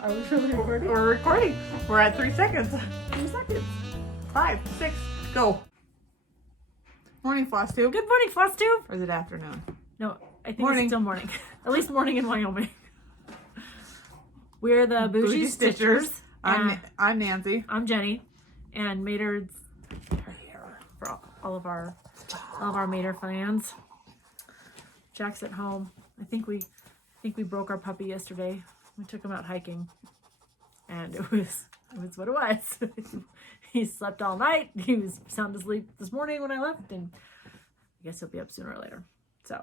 Are we really recording? We're recording. We're at 3 seconds. 2 seconds. 5, 6, go. Morning, FlossTube. Good morning, FlossTube. Or is it afternoon? No, I think Morning. it's still morning. At least morning in Wyoming. We're the Bougie Stitchers. I'm Nancy. I'm Jenny. And Maynard's here for all of our Maynard fans. Jack's at home. I think we broke our puppy yesterday. We took him out hiking, and it was what it was. He slept all night. He was sound asleep this morning when I left, and I guess he'll be up sooner or later. So,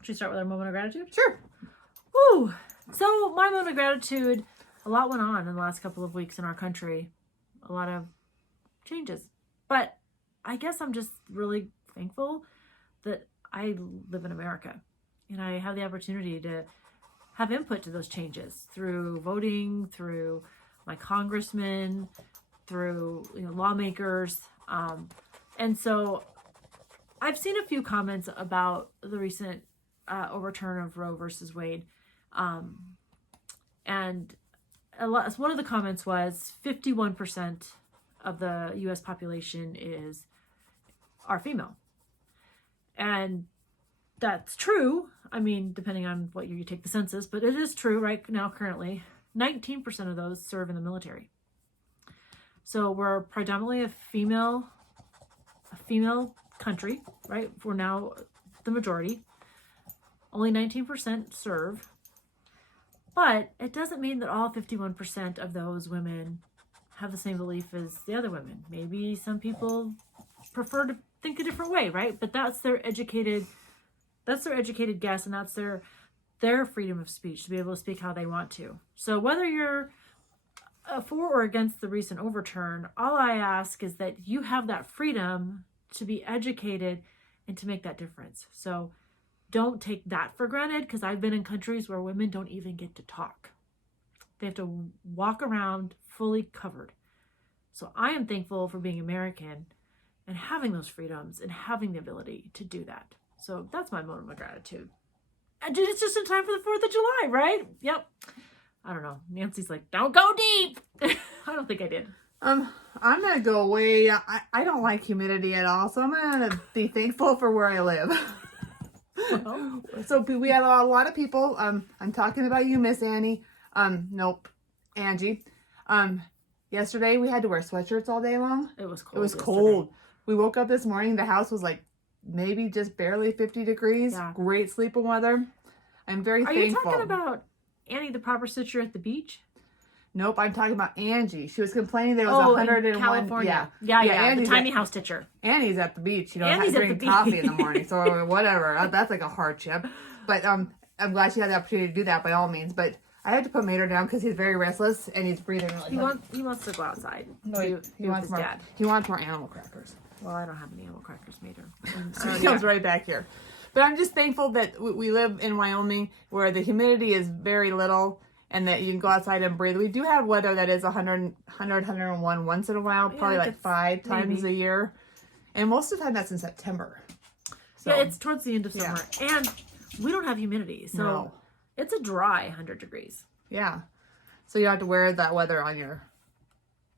should we start with our moment of gratitude? Sure. Woo! So, my moment of gratitude, a lot went on in the last couple of weeks in our country. A lot of changes. But I guess I'm just really thankful that I live in America, and I have the opportunity to have input to those changes through voting, through my congressmen, through lawmakers. And so I've seen a few comments about the recent overturn of Roe versus Wade. And one of the comments was 51% of the U.S. population are female. And that's true. I mean, depending on what year you take the census, but it is true right now currently. 19% of those serve in the military. So we're predominantly a female country, right? We're now the majority. Only 19% serve. But it doesn't mean that all 51% of those women have the same belief as the other women. Maybe some people prefer to think a different way, right? But that's their educated guess, and that's their freedom of speech to be able to speak how they want to. So whether you're for or against the recent overturn, all I ask is that you have that freedom to be educated and to make that difference. So don't take that for granted, because I've been in countries where women don't even get to talk. They have to walk around fully covered. So I am thankful for being American and having those freedoms and having the ability to do that. So that's my moment of gratitude. And it's just in time for the 4th of July, right? Yep. I don't know. Nancy's like, don't go deep. I don't think I did. I'm going to go away. I don't like humidity at all, so I'm going to be thankful for where I live. Well. So we had a lot of people. I'm talking about you, Miss Annie. Nope. Angie. Yesterday we had to wear sweatshirts all day long. It was cold. It was cold. We woke up this morning. The house was like maybe just barely 50 degrees. Yeah. Great sleeping weather. I'm very thankful. Are you talking about Annie, the proper stitcher at the beach? Nope, I'm talking about Angie. She was complaining there was 101. In California. Yeah. The tiny house stitcher. Annie's at the beach. Annie's drink coffee in the morning, so whatever. That's like a hardship. But I'm glad she had the opportunity to do that by all means. But I had to put Maynard down because he's very restless and he's breathing really hard. He wants to go outside. No, he wants more. Dad. He wants more animal crackers. Well, I don't have any animal crackers, Maynard. So he comes right back here. But I'm just thankful that we live in Wyoming where the humidity is very little and that you can go outside and breathe. We do have weather that is 101 once in a while, probably like 5 times a year. And most of the time that's in September. So, yeah, it's towards the end of summer. Yeah. And we don't have humidity. So it's a dry 100 degrees. Yeah. So you have to wear that weather on your...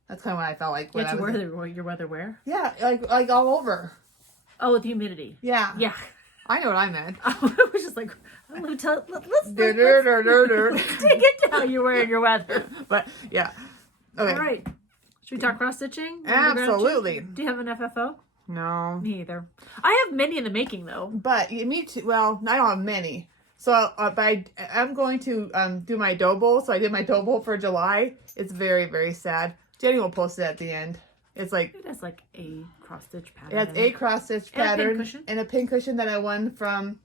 That's kind of what I felt like. You have to wear your weather where? Yeah, like all over. Oh, with humidity. Yeah. Yeah. I know what I meant. I was just like, let's dig into how you're wearing your weather. But, yeah. Okay. All right. Should we talk cross-stitching? Absolutely. Do you have an FFO? No. Me either. I have many in the making, though. But, me too. Well, I don't have many. So, but I'm going to do my dough bowl. So, I did my dough bowl for July. It's very, very sad. Jenny will post it at the end. It's like... It has like a cross-stitch pattern. It has a cross-stitch pattern. And a pin cushion that I won from...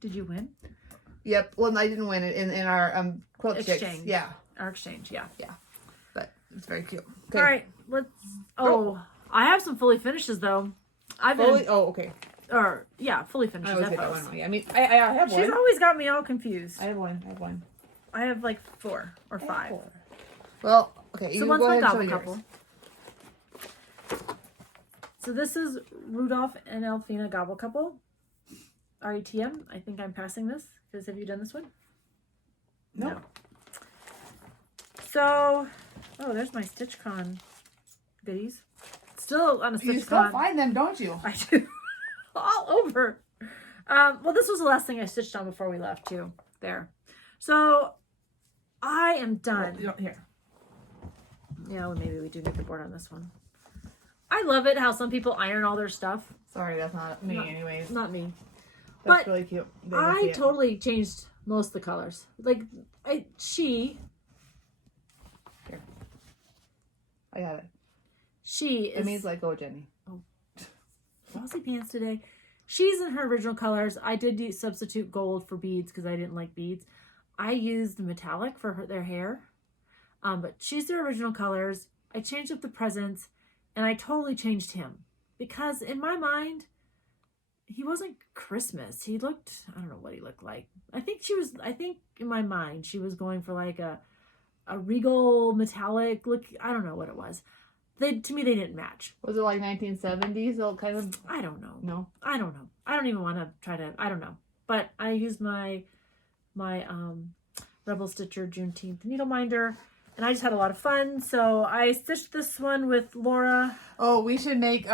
Did you win? Yep. Well, I didn't win it in our quilt exchange. chicks. Yeah. Our exchange, yeah. Yeah. But it's very cute. Okay. All right. Let's... Oh, I have some fully finishes, though. Okay. Fully finishes. I always get that one. I mean, I have one. She's always got me all confused. I have one. I have like 4 or 5. 4. Well, okay. So one's my gobble couple. So this is Rudolph and Elfina gobble couple. RETM. I think I'm passing this because have you done this one? No. So, oh, there's my StitchCon goodies. Still on a StitchCon. You still find them, don't you? I do. All over. Well, this was the last thing I stitched on before we left, too. There. So, I am done. Oh, here. Yeah, well, maybe we do need the board on this one. I love it how some people iron all their stuff. Sorry, that's not me anyways. Not me. That's But really cute. I totally changed most of the colors. Like, she... Here. I got it. She is... It means like, go, Jenny. Flossy pants today. She's in her original colors. I did substitute gold for beads because I didn't like beads. I used the metallic for their hair. But she's their original colors. I changed up the presents, and I totally changed him. Because in my mind, he wasn't Christmas. He looked, I don't know what he looked like. I think in my mind, she was going for like a regal metallic look. I don't know what it was. To me, they didn't match. Was it like 1970s? So kind of. I don't know. No. I don't know. I don't even want to try to. I don't know. But I used my Rebel Stitcher Juneteenth needle minder, and I just had a lot of fun. So I stitched this one with Laura. Oh, we should make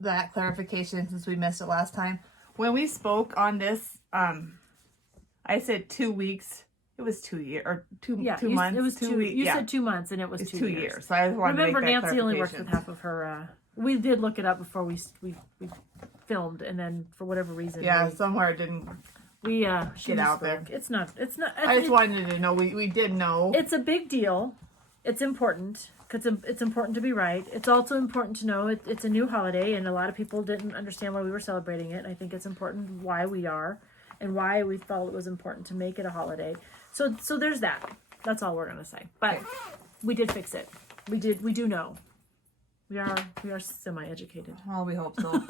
that clarification since we missed it last time. When we spoke on this, I said 2 weeks. It was 2 years or two months. It was 2 weeks. You yeah. said 2 months, and it was It's 2 2 years. years. So I wanted Remember, to make that Nancy only worked clarification. with half of her. We did look it up before we filmed, and then for whatever reason, Yeah, somewhere it didn't. she Get out there. misspoke. It's not. I just wanted to know. We did know. It's a big deal. It's important because it's important to be right. It's also important to know it's a new holiday, and a lot of people didn't understand why we were celebrating it. I think it's important why we are and why we felt it was important to make it a holiday. So there's that. That's all we're gonna say. But we did fix it. We do know. We are semi-educated. Well, we hope so.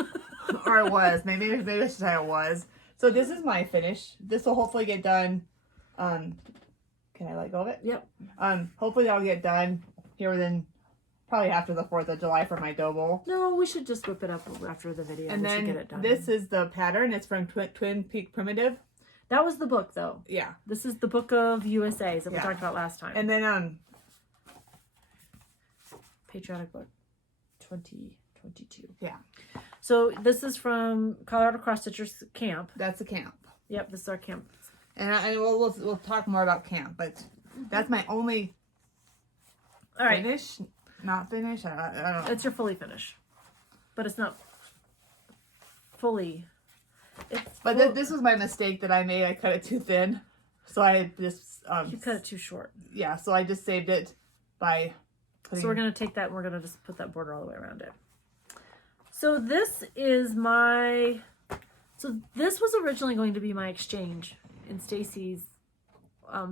Or it was. Maybe I should say it was. So this is my finish. This will hopefully get done. Can I let go of it? Yep. Hopefully I'll get done here within probably after the 4th of July for my double. No, we should just whip it up after the video. And we should then get it done. this is the pattern. It's from Twin Peak Primitive. That was the book, though. Yeah. This is the book of USAs that we Yeah. talked about last time. And then Patriotic book 2022. Yeah. So this is from Colorado Cross Stitchers Camp. That's the camp. Yep, this is our camp. And we'll talk more about camp, but that's my only All right. finish. Not finish. I don't know. It's your fully finish. But it's not fully. But this was my mistake that I made. I cut it too thin. So I just You cut it too short. yeah, so I just saved it by putting... So we're going to take that and we're going to just put that border all the way around it. So this is my... So this was originally going to be my exchange in Stacy's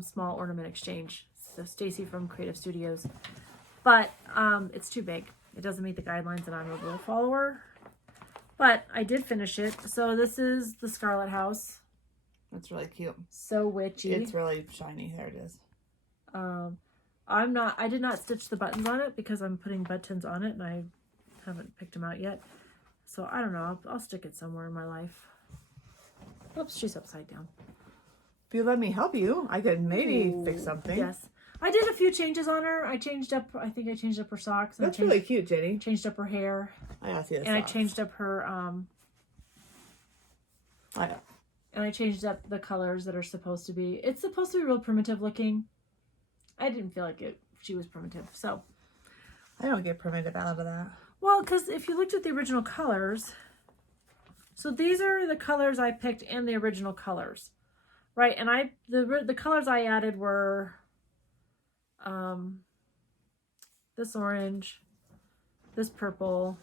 small ornament exchange. So Stacy from Creative Studios. But it's too big. It doesn't meet the guidelines and I'm a rule follower. But I did finish it. So this is the Scarlet House. It's really cute. So witchy. It's really shiny. There it is. I did not stitch the buttons on it because I'm putting buttons on it and I haven't picked them out yet. So I don't know. I'll stick it somewhere in my life. Oops, she's upside down. If you let me help you, I could maybe fix something. Yes. I did a few changes on her. I think I changed up her socks. And That's really cute, Jenny. Changed up her hair. I gotta see this. And I changed up her, and I changed up the colors that are supposed to be, it's supposed to be real primitive looking. I didn't feel like she was primitive, so. I don't get primitive out of that. Well, because if you looked at the original colors, so these are the colors I picked and the original colors, right? And the colors I added were this orange, this purple,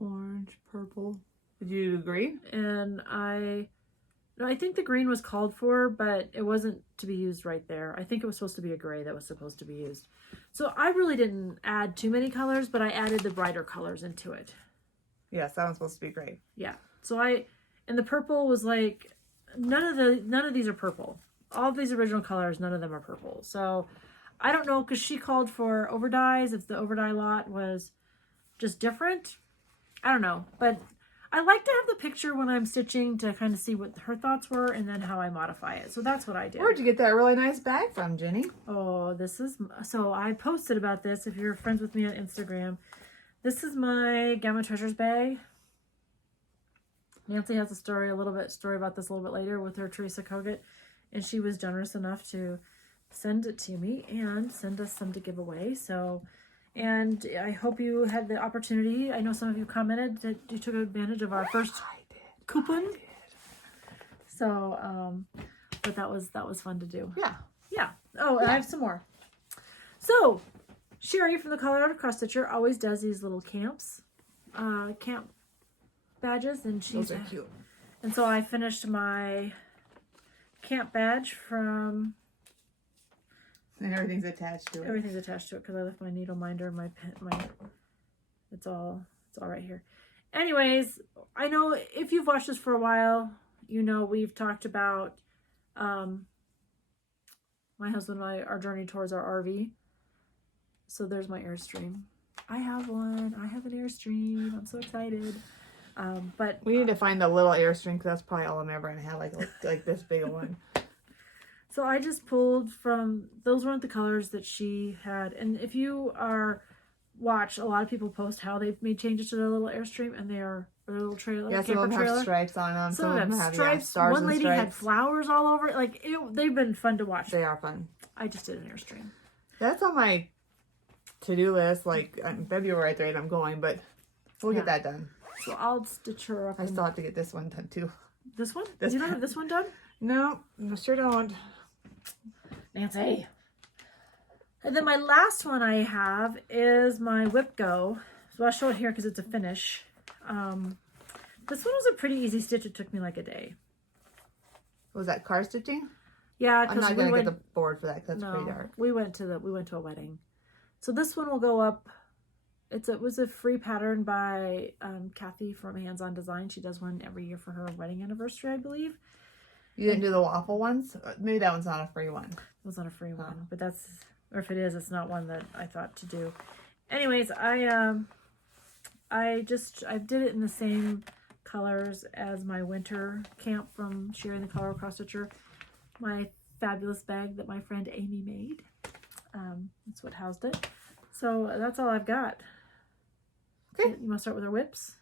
Orange, purple. Did you agree? and I think the green was called for, but it wasn't to be used right there. I think it was supposed to be a gray that was supposed to be used. So I really didn't add too many colors, but I added the brighter colors into it. Yes, that one's supposed to be great. Yeah. So and the purple was like, none of these are purple. All of these original colors, none of them are purple. So I don't know, because she called for overdyes, if the overdye lot was just different. I don't know, but I like to have the picture when I'm stitching to kind of see what her thoughts were and then how I modify it. So that's what I did. Where'd you get that really nice bag from, Jenny? Oh, this is, so I posted about this if you're friends with me on Instagram. This is my Gamma Treasures bag. Nancy has a story about this a little bit later with her Teresa Kogut, and she was generous enough to send it to me and send us some to give away. So, and I hope you had the opportunity. I know some of you commented that you took advantage of our first coupon. So, but that was fun to do. Yeah. Yeah. Oh, and I have some more. So, Sherry from the Colorado Cross Stitcher always does these little camp badges, and Those are cute. And so I finished my camp badge from. And everything's attached to it. Everything's attached to it because I left my needle minder, my pen, it's all right here. Anyways, I know if you've watched this for a while, you know we've talked about my husband and I, our journey towards our RV. So there's my Airstream. I have one. I have an Airstream. I'm so excited. But we need to find a little Airstream because that's probably all I'm ever gonna have, like this big one. So I just pulled from, those weren't the colors that she had. And if you watch, a lot of people post how they've made changes to their little Airstream and their little trailer. Yeah, some of them have stripes on them. Some of them have stripes. Stars One lady stripes. had flowers all over it. Like, they've been fun to watch. They are fun. I just did an Airstream. That's on my to-do list. Like, in February 3rd, I'm going, but we'll get that done. So I'll stitch her up. I still have to get this one done, too. This one? You don't have this one done? No, I sure don't. Nancy. And then my last one I have is my WIPGO. So I'll show it here because it's a finish. This one was a pretty easy stitch. It took me like a day. Was that car stitching? Yeah, I'm not gonna get the board for that because that's pretty dark. We went to a wedding. So this one will go up. It was a free pattern by Kathy from Hands On Design. She does one every year for her wedding anniversary, I believe. You didn't do the waffle ones? Maybe that one's not a free one. It was not a free one, but that's, or if it is, it's not one that I thought to do. Anyways, I did it in the same colors as my winter camp from Sherry the Colorado Cross Stitcher. My fabulous bag that my friend Amy made. That's what housed it. So that's all I've got. Okay. You want to start with our whips?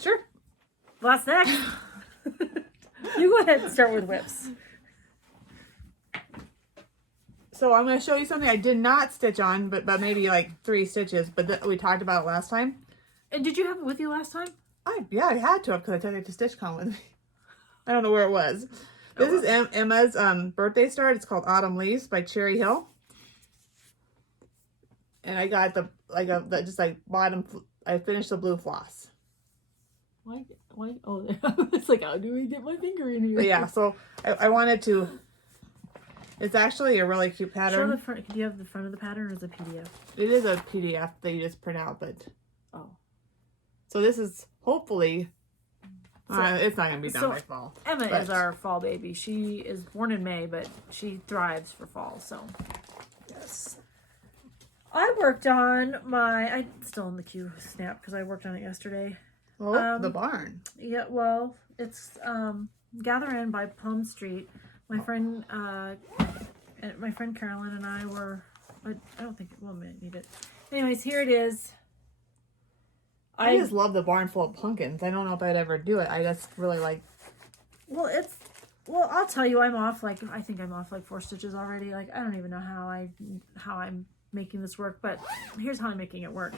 Sure. What's next? You go ahead and start with whips. So I'm going to show you something I did not stitch on, but maybe like 3 stitches, but we talked about it last time. And did you have it with you last time? Yeah, I had to have because I took it to StitchCon with me. I don't know where it was. This is Emma's birthday start. It's called Autumn Leaves by Cherry Hill. And I got the bottom. I finished the blue floss. Why? Oh, it's like, how do we get my finger in here? But yeah, so I wanted to. It's actually a really cute pattern. Show the front. Do you have the front of the pattern or is it a PDF? It is a PDF that you just print out, but oh. So this is hopefully. It's not going to be done by fall. Emma is our fall baby. She is born in May, but she thrives for fall. So yes. I worked on I'm still in the queue snap because I worked on it yesterday. Oh, the barn. Yeah, well, it's Gather In by Plum Street. My friend Carolyn and I were. I don't think we'll need it. Anyways, here it is. I just love the barn full of pumpkins. I don't know if I'd ever do it. I just really like. Well, I'll tell you, I think I'm off like 4 stitches already. Like, I don't even know how I'm making this work, but here's how I'm making it work.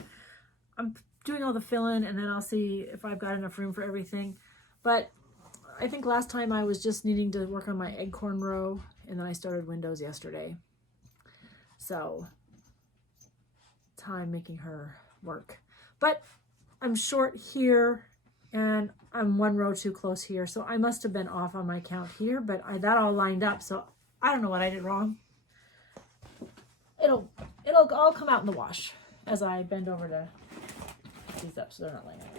I'm doing all the fill-in, and then I'll see if I've got enough room for everything. But I think last time I was just needing to work on my acorn row, and then I started windows yesterday. So it's how I'm making her work. But I'm short here, and I'm 1 row too close here, so I must have been off on my count here, but that all lined up, so I don't know what I did wrong. It'll all come out in the wash as I bend over to put these up so they're not laying out.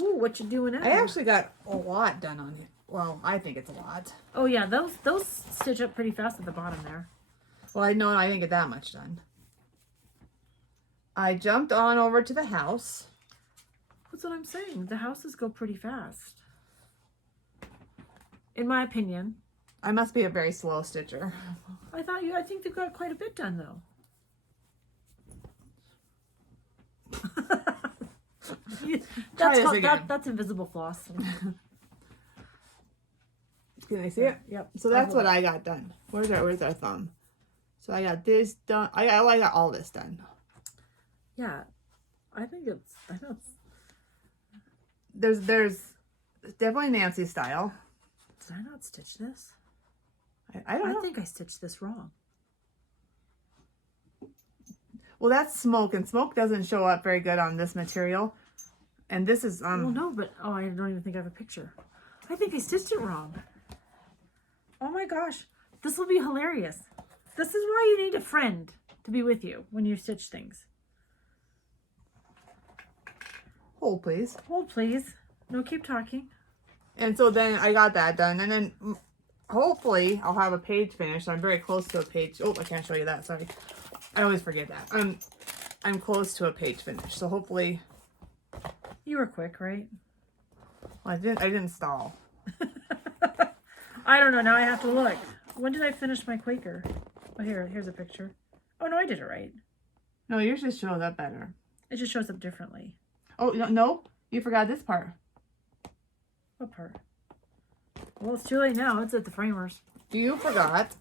Ooh, what you doing now? I actually got a lot done on it. Well, I think it's a lot. Oh yeah, those stitch up pretty fast at the bottom there. Well, I didn't get that much done. I jumped on over to the house. That's what I'm saying. The houses go pretty fast. In my opinion. I must be a very slow stitcher. I think they've got quite a bit done though. That's invisible floss. Can they see it? Yep. So that's what I got done. Where's our thumb? So I got this done. I got all this done. Yeah. I know it's there's definitely Nancy style. Did I not stitch this? I don't know. I think I stitched this wrong. Well, that's smoke, and smoke doesn't show up very good on this material. And this is Well, no, but I don't even think I have a picture. I think I stitched it wrong. Oh my gosh, this will be hilarious. This is why you need a friend to be with you when you stitch things. Hold, please. Hold, please. No, keep talking. And so then I got that done, and then hopefully I'll have a page finished. I'm very close to a page. Oh, I can't show you that. Sorry, I always forget that. I'm close to a page finish, so hopefully. You were quick, right? Well, I didn't stall. I don't know. Now I have to look. When did I finish my Quaker? Oh, here's a picture. Oh no, I did it right. No, yours just shows up better. It just shows up differently. Oh no, you forgot this part. What part? Well, it's too late now. It's at the framers. You forgot.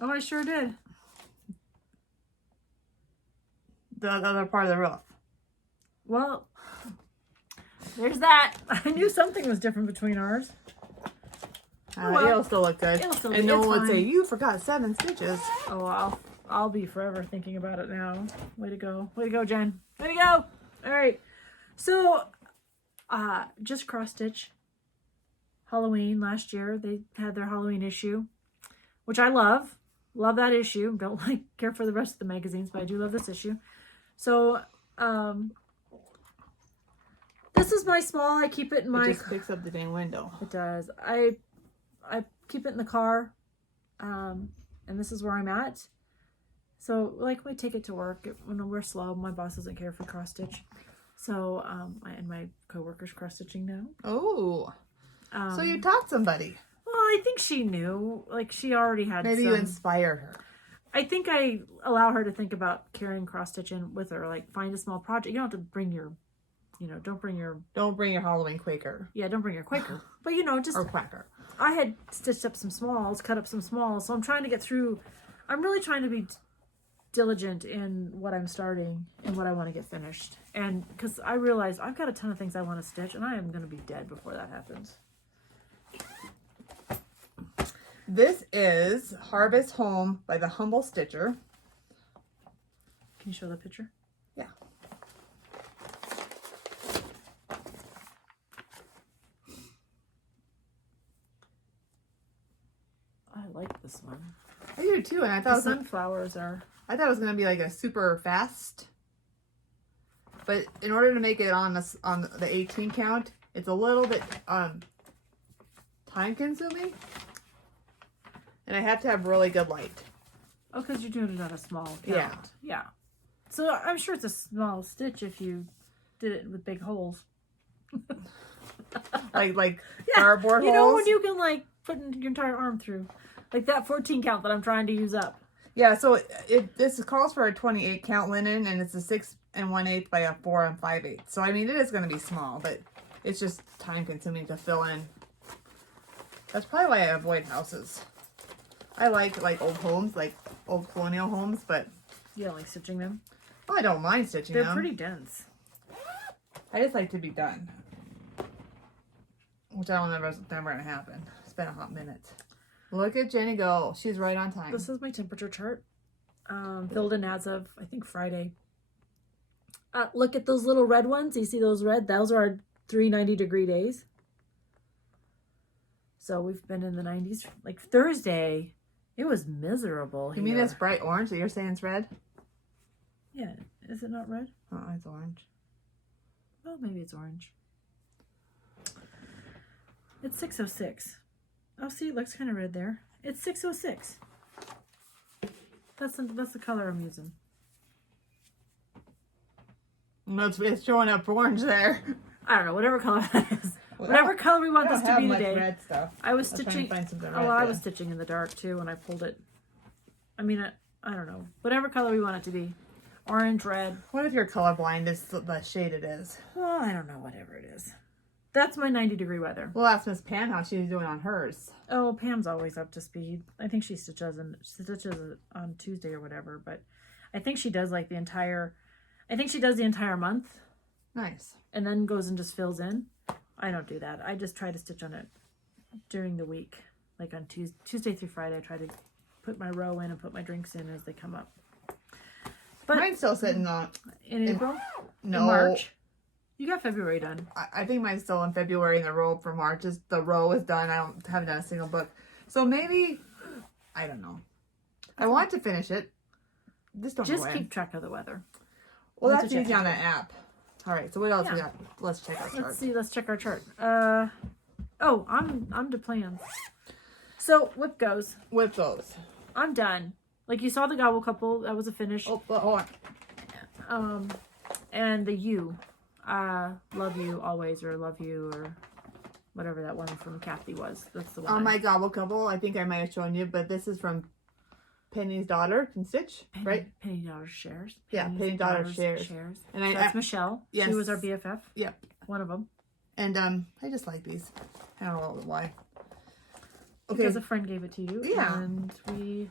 Oh, I sure did. The other part of the roof. Well, there's that. I knew something was different between ours. Well, it'll still look good. And no one would say, you forgot 7 stitches. Oh, I'll be forever thinking about it now. Way to go. Way to go, Jen. Way to go. All right. So, just cross stitch. Halloween last year, they had their Halloween issue, which I love. Love that issue. Don't care for the rest of the magazines, but I do love this issue. So, this is my small. I keep it in my... It just picks up the dang window. It does. I keep it in the car, and this is where I'm at. So, like, I take it to work. When we're slow, my boss doesn't care if we cross-stitch. So, and my co-worker's cross-stitching now. Oh. So you taught somebody. Well, I think she knew. Like, she already had Maybe you inspired her. I think I allow her to think about carrying cross-stitching with her. Like, find a small project. You don't have to bring your, don't bring your Halloween Quaker. Yeah, don't bring your Quaker. But, just... Or Quacker. I had stitched up some smalls, cut up some smalls. So I'm trying to get through. I'm really trying to be diligent in what I'm starting and what I want to get finished. And because I realize I've got a ton of things I want to stitch, and I am going to be dead before that happens. This is Harvest Home by the Humble Stitcher. Can you show the picture? Yeah. I like this one. I do too, and I thought the sunflowers are... I thought it was going to be like a super fast. But in order to make it on the 18 count, it's a little bit time consuming. And I have to have really good light. Oh, because you're doing it on a small count. Yeah. Yeah. So I'm sure it's a small stitch if you did it with big holes. like cardboard holes. You know when you can put your entire arm through. Like that 14 count that I'm trying to use up. Yeah, so this calls for a 28 count linen, and it's a 6 1/8 by a 4 5/8. So I mean, it is going to be small, but it's just time consuming to fill in. That's probably why I avoid houses. I like old homes, like old colonial homes, but you don't like stitching them? Well, I don't mind stitching them. They're pretty dense. I just like to be done, which I don't know is never going to happen. It's been a hot minute. Look at Jenny go. She's right on time. This is my temperature chart. Filled in as of, I think, Friday. Look at those little red ones. You see those red? Those are our 390-degree days. So we've been in the 90s. Like Thursday, it was miserable here. You mean it's bright orange that you're saying it's red? Yeah. Is it not red? Oh, it's orange. Well, maybe it's orange. It's 6:06. Oh, see, it looks kind of red there. It's 6:06. That's the color I'm using. No, it's showing up orange there. I don't know, whatever color that is. Well, Whatever color we want I this don't to be have much today. red stuff. I was I'll try and stitching. find something Oh, red well, I there. was stitching in the dark too when I pulled it. I mean, I don't know. Whatever color we want it to be. Orange, red. What if you're colorblind? Is the shade it is? Well, I don't know. Whatever it is. That's my 90-degree weather. Well, ask Miss Pan how she's doing on hers. Oh, Pam's always up to speed. I think she stitches on Tuesday or whatever, but I think she does like the entire. I think she does the entire month. Nice. And then goes and just fills in. I don't do that. I just try to stitch on it during the week, like on Tuesday through Friday. I try to put my row in and put my drinks in as they come up. But Mine's still sitting on in April, no in March. You got February done. I think mine's still in February, and the row for March is the row is done. I haven't done a single book, so maybe I don't know. I want to finish it. Just don't know Just when. keep track of the weather. Well, That's that's what you easy have on to that app. All right, so what else we Yeah. got? Let's check our chart. Let's see. Let's check our chart. Oh, I'm to plans. So WIPGOs. WIPGOs. I'm done. Like you saw the gobble couple. That was a finish. Oh, hold on. And the you. Love you always, or love you, or whatever that one from Kathy was. That's the one. On my gobble couple, I think I might have shown you, but this is from Penny's daughter can stitch, right? Penny Daughter Shares. Yeah, Penny Daughter Shares. And And so that's Michelle. yes. She was our BFF. Yep. One of them. And I just like these. I don't know why. Okay. Because a friend gave it to you. Yeah. And it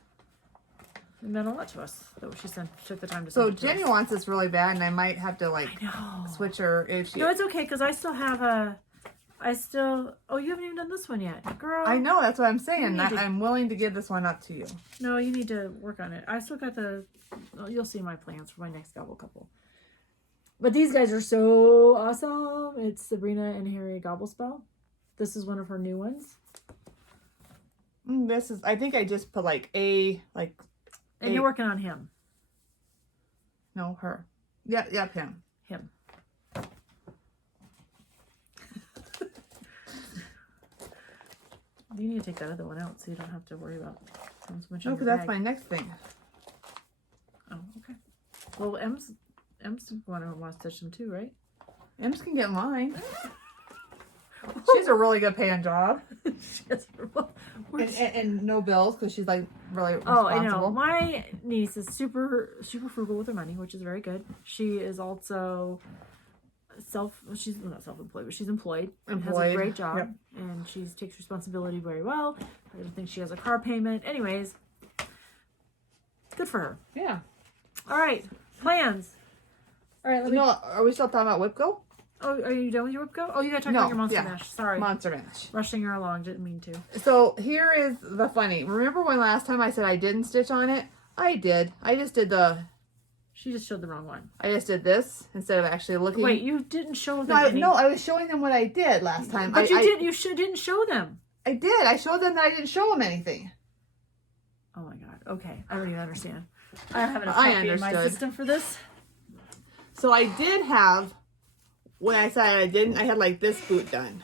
meant a lot to us that she took the time to So send it to Jenny us. wants this really bad, and I might have to like I know. switch her if she. No, it's okay because I still have oh, you haven't even done this one yet. Girl. I know, that's what I'm saying. need to- I'm willing to give this one up to you. No, you need to work on it. I still got you'll see my plans for my next gobble couple. But these guys are so awesome. It's Sabrina and Harry Gobble Spell. This is one of her new ones. This is, I think I just put like And you're working on him. No, her. Yeah, him. Him. You need to take that other one out so you don't have to worry about so much. No, because that's my next thing. Oh, okay. Well, M's one of them wants to touch them too, right? Ems can get mine. She's a really good paying job. and no bills because she's like really responsible. Oh, I know. My niece is super frugal with her money, which is very good. She is also she's not self-employed, but she's employed. Has a great job. Yep. And she takes responsibility very well. I don't think she has a car payment. Anyways, good for her. Yeah. All right, plans. All right, No, are we still talking about WIPGO? Oh, are you done with your WIPGO? Oh, you gotta talk about your Monster Mash. Sorry. Monster Mash. Rushing her along, didn't mean to. So here is the funny. Remember when last time I said I didn't stitch on it? I did. I just did She just showed the wrong one. I just did this instead of actually looking. Wait, you didn't show them No, I was showing them what I did last time. But you didn't show them. I did. I showed them that I didn't show them anything. Oh my god. Okay. I don't even understand. I don't have enough I copy in my understood. system for this. So I did have, when I said I didn't, I had like this boot done.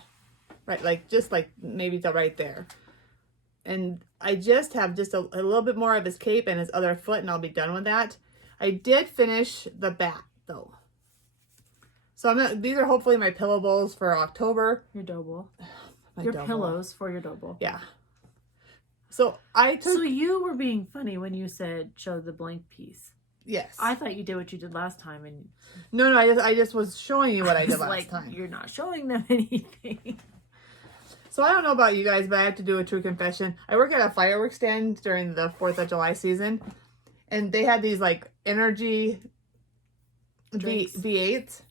Right, like just like maybe right there. And I just have just a little bit more of his cape and his other foot, and I'll be done with that. I did finish the back though. So these are hopefully my pillow bowls for October. Your dough bowl. My Your dough bowl. pillows for your dough bowl. Yeah. So I took. So you were being funny when you said show the blank piece. Yes. I thought you did what you did last time, and No, I just was showing you what I did last like, time. you're not showing them anything. So I don't know about you guys, but I have to do a true confession. I work at a fireworks stand during the 4th of July season, and they had these like energy V8s.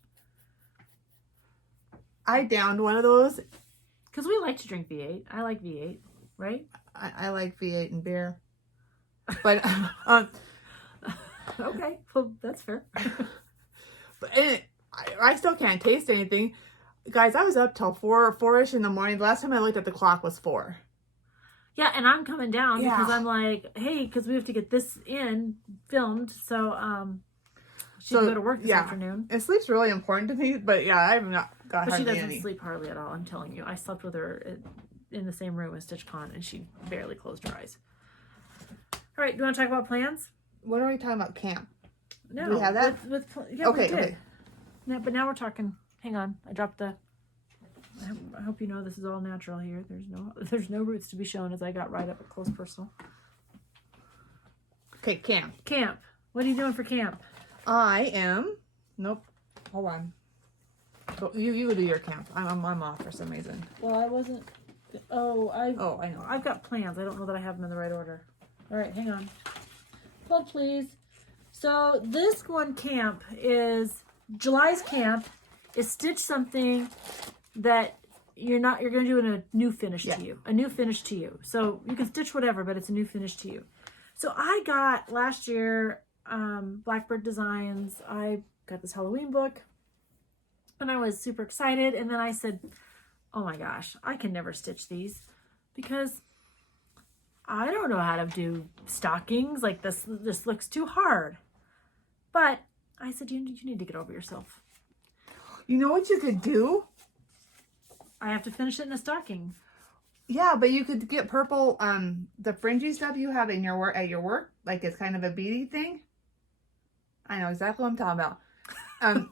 I downed one of those. Because we like to drink V8. I like V8, right? I like V8 and beer. But Okay, well, that's fair. but I still can't taste anything. Guys, I was up till 4-ish in the morning. The last time I looked at the clock was 4. Yeah, and I'm coming down Yeah. because I'm like, hey, because we have to get this filmed. So, she can go to work this afternoon. And sleep's really important to me, but yeah, I've not got But she hardly doesn't any. sleep hardly at all, I'm telling you. I slept with her in the same room as StitchCon, and she barely closed her eyes. All right, do you want to talk about plans? What are we talking about? Camp. No. Do we have that? Yeah, Okay, we did. okay. No, but now we're talking. Hang on. I dropped the... I hope you know this is all natural here. There's no roots to be shown as I got right up at close personal. Okay, camp. Camp. What are you doing for camp? I am... Nope. Hold on. Oh, you do your camp. I'm off for some reason. Well, I wasn't... Oh, I know. I've got plans. I don't know that I have them in the right order. All right, hang on. Hold, please. So this one camp is... July's camp is stitch something that you're going to do in a new finish to you. A new finish to you. So you can stitch whatever, but it's a new finish to you. So I got last year Blackbird Designs. I got this Halloween book and I was super excited. And then I said, oh my gosh, I can never stitch these because I don't know how to do stockings. Like this looks too hard. But I said, you need to get over yourself. You know what you could do? I have to finish it in a stocking. Yeah, but you could get purple, the fringy stuff you have in your work at your work, like it's kind of a beady thing. I know exactly what I'm talking about.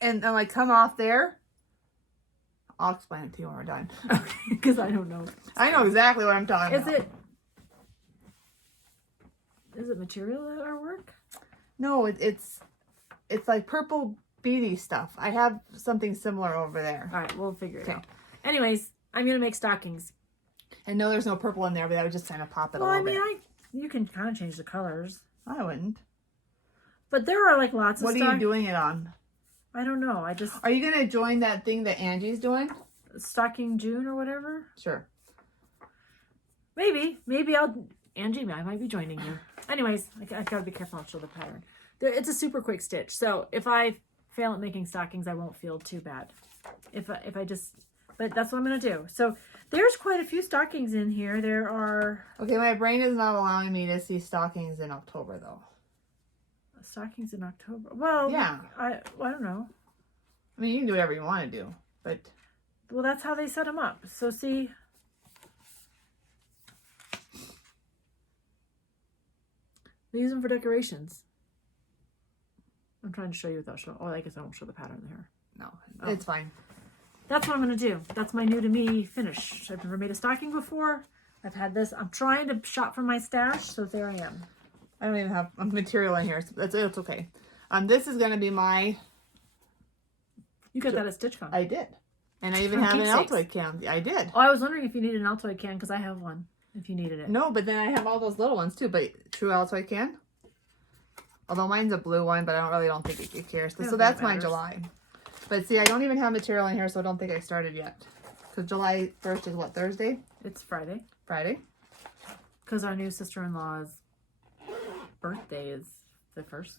And like come off there. I'll explain it to you when we're done. Okay, because I don't know. I know exactly what I'm talking about. Is it material at our work? No, it's like purple beady stuff. I have something similar over there. All right, we'll figure it out. Anyways, I'm gonna make stockings. And no, there's no purple in there, but I would just kind of pop it a little bit. You can kind of change the colors. I wouldn't. But there are like lots of What are you doing it on? I don't know. Are you gonna join that thing that Angie's doing? Stocking June or whatever? Sure. Maybe Angie, I might be joining you. Anyways, I gotta be careful not to show the pattern. It's a super quick stitch. So if I fail at making stockings, I won't feel too bad. But that's what I'm gonna do. So there's quite a few stockings in here. There are... Okay, my brain is not allowing me to see stockings in October though. Stockings in October. Well, yeah. I don't know. I mean, you can do whatever you want to do, but... Well, that's how they set them up. So see... They use them for decorations. I'm trying to show you without showing... Oh, I guess I won't show the pattern there. No, it's fine. That's what I'm going to do. That's my new to me finish. I've never made a stocking before. I've had this. I'm trying to shop from my stash, so there I am. I don't even have material in here, so it's okay. This is going to be my... You got that at StitchCon. I did. And I even have an Altoid can. I did. Oh, I was wondering if you needed an Altoid can, because I have one, if you needed it. No, but then I have all those little ones too, but true Altoid can. Although mine's a blue one, but I don't think it cares. So that's my July. But see, I don't even have material in here, so I don't think I started yet. Because July 1st is what, Thursday? It's Friday. Friday. Because our new sister-in-law's birthday is the 1st.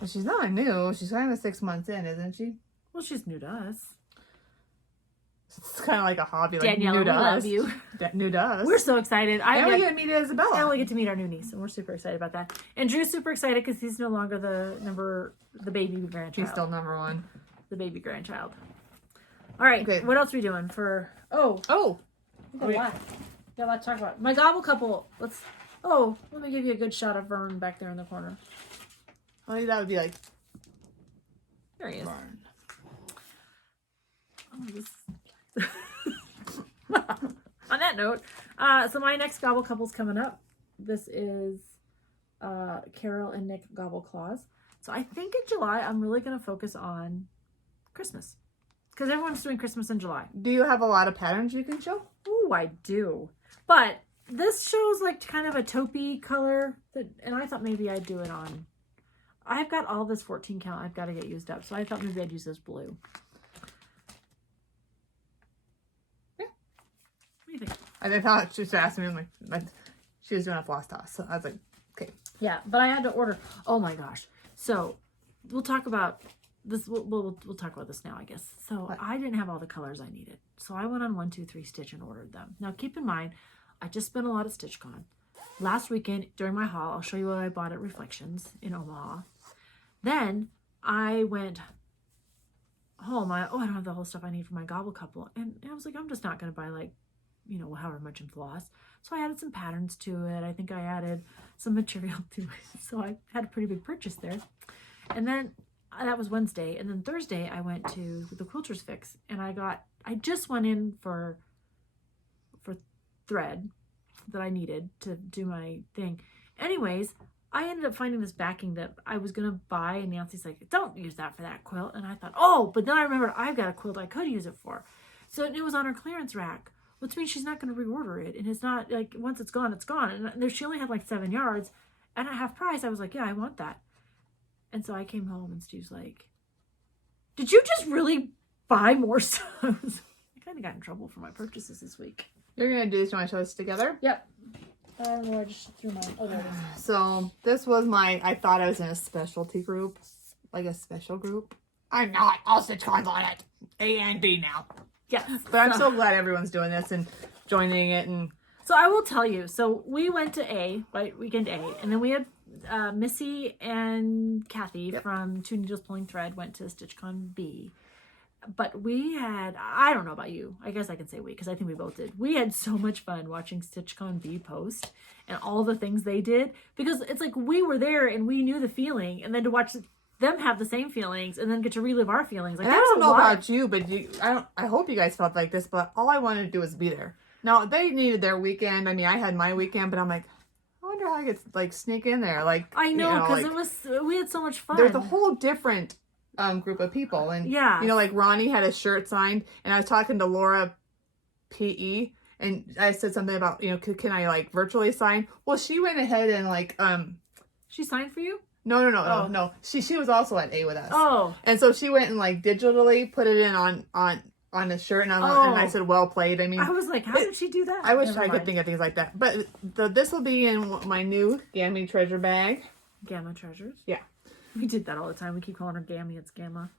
Well, she's not new. She's kind of 6 months in, isn't she? Well, she's new to us. It's kind of like a hobby. Like Danielle, new to we us. love you. New to us. We're so excited. And we get to meet Isabella. And we get to meet our new niece, and we're super excited about that. And Drew's super excited because he's no longer the baby grandchild. He's still number one. The baby grandchild. All right. Okay. What else are we doing for... Oh. We got a lot. We got a lot to talk about. My gobble couple. Let me give you a good shot of Vern back there in the corner. I think that would be like... There he is. Vern. On that note, so my next gobble couple's coming up. This is Carol and Nick Gobble Claws. So I think in July, I'm really going to focus on Christmas. Because everyone's doing Christmas in July. Do you have a lot of patterns you can show? Ooh, I do. But this shows like kind of a taupey color. And I thought maybe I'd do it on... I've got all this 14 count I've got to get used up. So I thought maybe I'd use this blue. Yeah. What do you think? I thought she was asking me, like she was doing a floss toss. So I was like, okay. Yeah, but I had to order... Oh my gosh. So we'll talk about... This we'll talk about this now, I guess. So what? I didn't have all the colors I needed. So I went on 123 Stitch and ordered them. Now keep in mind, I just spent a lot at StitchCon. Last weekend during my haul, I'll show you what I bought at Reflections in Omaha. Then I went home. I don't have the whole stuff I need for my gobble couple. And I was like, I'm just not going to buy like you know, however much in floss. So I added some patterns to it. I think I added some material to it. So I had a pretty big purchase there. And then that was Wednesday. And then Thursday I went to the Quilters Fix and I just went in for thread that I needed to do my thing. Anyways, I ended up finding this backing that I was going to buy, and Nancy's like, don't use that for that quilt. And I thought, oh, but then I remembered I've got a quilt I could use it for. So it was on her clearance rack, which means she's not going to reorder it. And it's not like, once it's gone, it's gone. And she only had like 7 yards. And at half price, I was like, yeah, I want that. And so I came home and Steve's like, did you just really buy more stuff? I kind of got in trouble for my purchases this week. You're going to do this. You want to show us together? Yep. I don't know, I just threw my... Oh, there it is. So this was I thought I was in a specialty group. Like a special group. I'm not. All StitchCon's on it. A and B now. Yes. But I'm so glad everyone's doing this and joining it. And so I will tell you. So we went to weekend A. And then we had Missy and Kathy from Two Needles Pulling Thread went to StitchCon B. But we had, I don't know about you, I guess I can say we, because I think we both did. We had so much fun watching StitchCon B post and all the things they did, because it's like we were there and we knew the feeling, and then to watch them have the same feelings and then get to relive our feelings. Like, I don't know about you, but I hope you guys felt like this, but all I wanted to do was be there. Now, they needed their weekend. I mean, I had my weekend, but I'm like, I wonder how I could like sneak in there. Like, I know, because like, we had so much fun. There's a whole different group of people, and yeah, you know, like Ronnie had a shirt signed, and I was talking to Laura PE, and I said something about, you know, can I like virtually sign? Well, she went ahead and like she signed for you? No. She was also at A with us. Oh, and so she went and like digitally put it in on a shirt, and I said, well played. I mean, I was like, how did she do that? I wish I could think of things like that. But this will be in my new Gammy treasure bag. Gamma treasures. Yeah. We did that all the time. We keep calling her Gammy. It's Gamma.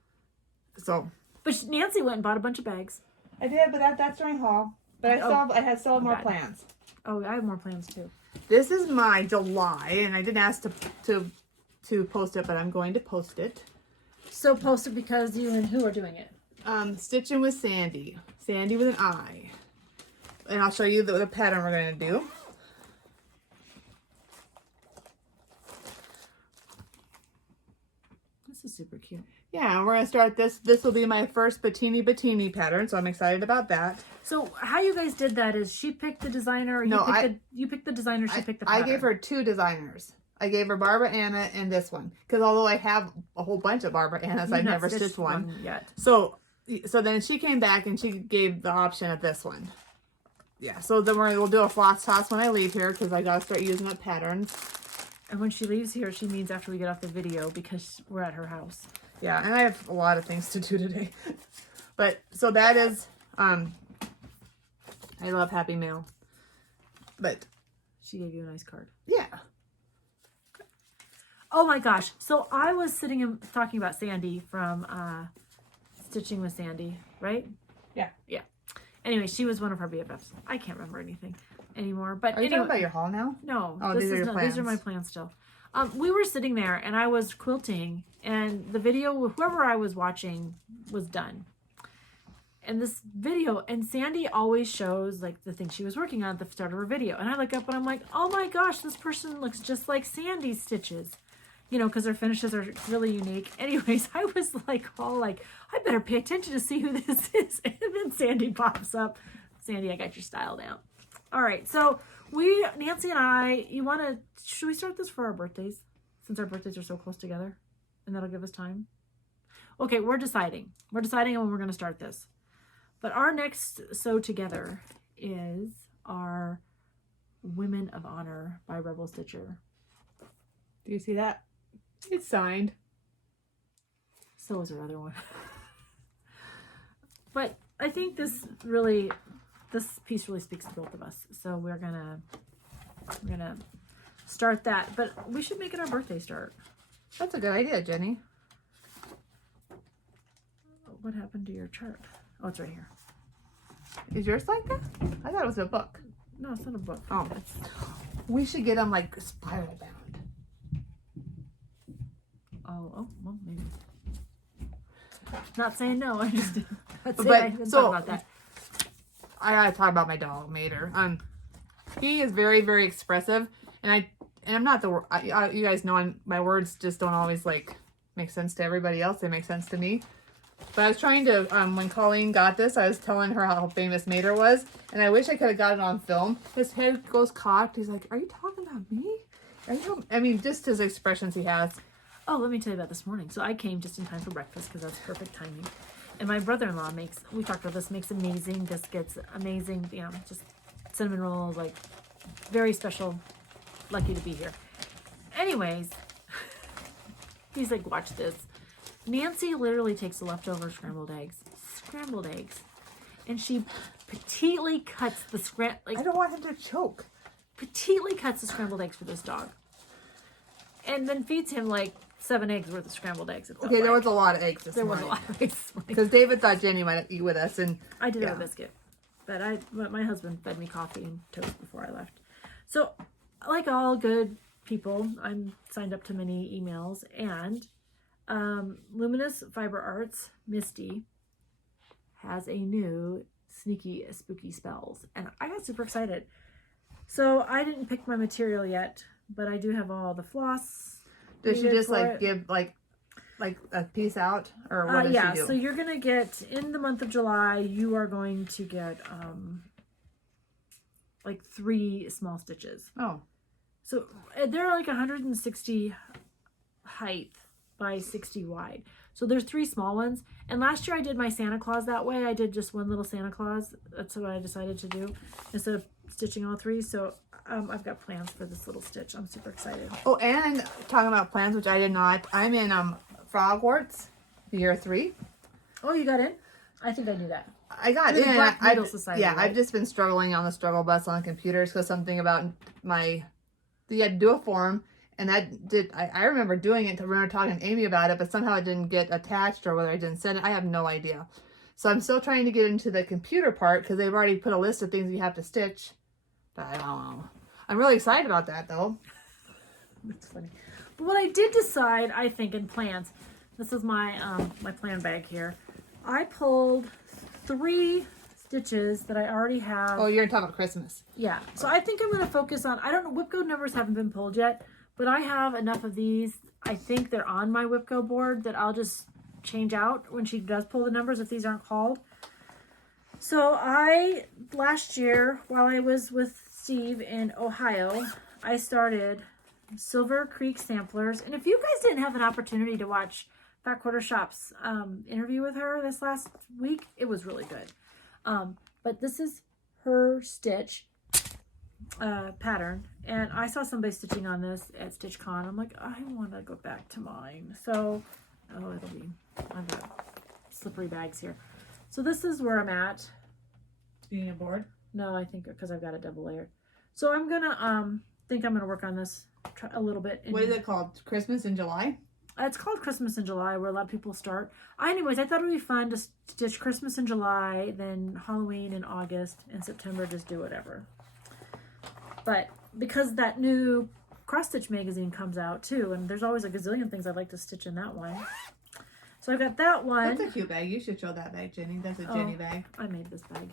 So. But Nancy went and bought a bunch of bags. I did, but that's during haul. But I still have more plans. Oh, I have more plans too. This is my July, and I didn't ask to post it, but I'm going to post it. So post it because you and who are doing it? Stitching with Sandy. Sandy with an I. And I'll show you the pattern we're going to do. This is super cute. Yeah, and we're going to start this. This will be my first Batini pattern, so I'm excited about that. So how you guys did that is she picked the designer, or you picked the designer, she picked the pattern? I gave her two designers. I gave her Barbara Anna and this one. Because although I have a whole bunch of Barbara Annas, I've never stitched one yet. So then she came back and she gave the option of this one. Yeah, so then we'll do a floss toss when I leave here, because I got to start using up patterns. And when she leaves here, she means after we get off the video, because we're at her house. Yeah, and I have a lot of things to do today. But, so that is, I love Happy Mail. But. She gave you a nice card. Yeah. Oh my gosh. So I was sitting and talking about Sandy from Stitching with Sandy, right? Yeah. Yeah. Anyway, she was one of her BFFs. I can't remember anything anymore. But are you talking about your haul now? No. Oh, these are my plans still. We were sitting there and I was quilting, and the video, whoever I was watching, was done. And this video, and Sandy always shows like the thing she was working on at the start of her video. And I look up and I'm like, oh my gosh, this person looks just like Sandy's stitches. You know, because their finishes are really unique. Anyways, I was like, all like, I better pay attention to see who this is. And then Sandy pops up. Sandy, I got your style down. All right, so Nancy and I, should we start this for our birthdays? Since our birthdays are so close together. And that'll give us time. Okay, we're deciding. We're deciding on when we're going to start this. But our next sew together is our Women of Honor by Rebel Stitcher. Do you see that? It's signed. So is our other one. But I think this piece really speaks to both of us. So we're gonna start that. But we should make it our birthday start. That's a good idea, Jenny. What happened to your chart? Oh, it's right here. Is yours like that? I thought it was a book. No, it's not a book. Oh, we should get them like spiral bound. Oh, well, maybe. Not saying no. I just didn't. But thought about that. I gotta talk about my dog, Mater. He is very, very expressive, and I'm not the. You guys know my words just don't always like make sense to everybody else. They make sense to me. But I was trying to, when Colleen got this, I was telling her how famous Mater was, and I wish I could have got it on film. His head goes cocked. He's like, "Are you talking about me? Are you?" I mean, just his expressions he has. Oh, let me tell you about this morning. So I came just in time for breakfast because that's perfect timing. And my brother-in-law we talked about this, makes amazing biscuits, amazing, just cinnamon rolls, like very special. Lucky to be here. Anyways, he's like, watch this. Nancy literally takes the leftover scrambled eggs, and she petitely cuts the I don't want him to choke. Petitely cuts the scrambled eggs for this dog, and then feeds him like 7 eggs worth of scrambled eggs. Okay, there was a lot of eggs this morning. There was a lot of eggs because David thought Jenny might eat with us, and I did have a biscuit, but my husband fed me coffee and toast before I left. So, like all good people, I'm signed up to many emails, and Luminous Fiber Arts, Misty, has a new sneaky spooky spells, and I got super excited. So I didn't pick my material yet, but I do have all the floss. Does she just like give like a piece out, or what does she do? So you're gonna get, in the month of July, you are going to get like 3 small stitches. Oh. So they're like 160 height by 60 wide. So there's 3 small ones. And last year I did my Santa Claus that way. I did just one little Santa Claus. That's what I decided to do instead of stitching all 3. So I've got plans for this little stitch. I'm super excited. Oh, and talking about plans, which I did not. I'm in Frogwarts, year 3. Oh, you got in? I think I knew that. I got in. Black Beetle Society. Yeah, right? I've just been struggling on the struggle bus on computers because something about you had to do a form, and I remember doing it. I remember talking to Amy about it, but somehow it didn't get attached, or whether I didn't send it. I have no idea. So I'm still trying to get into the computer part because they've already put a list of things you have to stitch. But I don't know. I'm really excited about that though. That's funny. But what I did decide, I think, in plans, this is my my plan bag here. I pulled 3 stitches that I already have. Oh, you're talking about Christmas. Yeah. So I think I'm going to focus on, I don't know, WIPGO numbers haven't been pulled yet, but I have enough of these. I think they're on my WIPGO board that I'll just change out when she does pull the numbers if these aren't called. So last year, while I was with Steve in Ohio, I started Silver Creek Samplers. And if you guys didn't have an opportunity to watch Fat Quarter Shop's interview with her this last week, it was really good. But this is her stitch pattern, and I saw somebody stitching on this at StitchCon. I'm like, I want to go back to mine. So, I've got slippery bags here. So this is where I'm at. You need a board? No, I think because I've got it double layered. So I'm gonna I'm gonna work on this a little bit. What is it called? Christmas in July? It's called Christmas in July, where a lot of people start. Anyways, I thought it would be fun to stitch Christmas in July, then Halloween in August, and September just do whatever. But because that new cross stitch magazine comes out too, and there's always a gazillion things I'd like to stitch in that one. So I've got that one. That's a cute bag. You should show that bag, Jenny. That's a Jenny bag. I made this bag.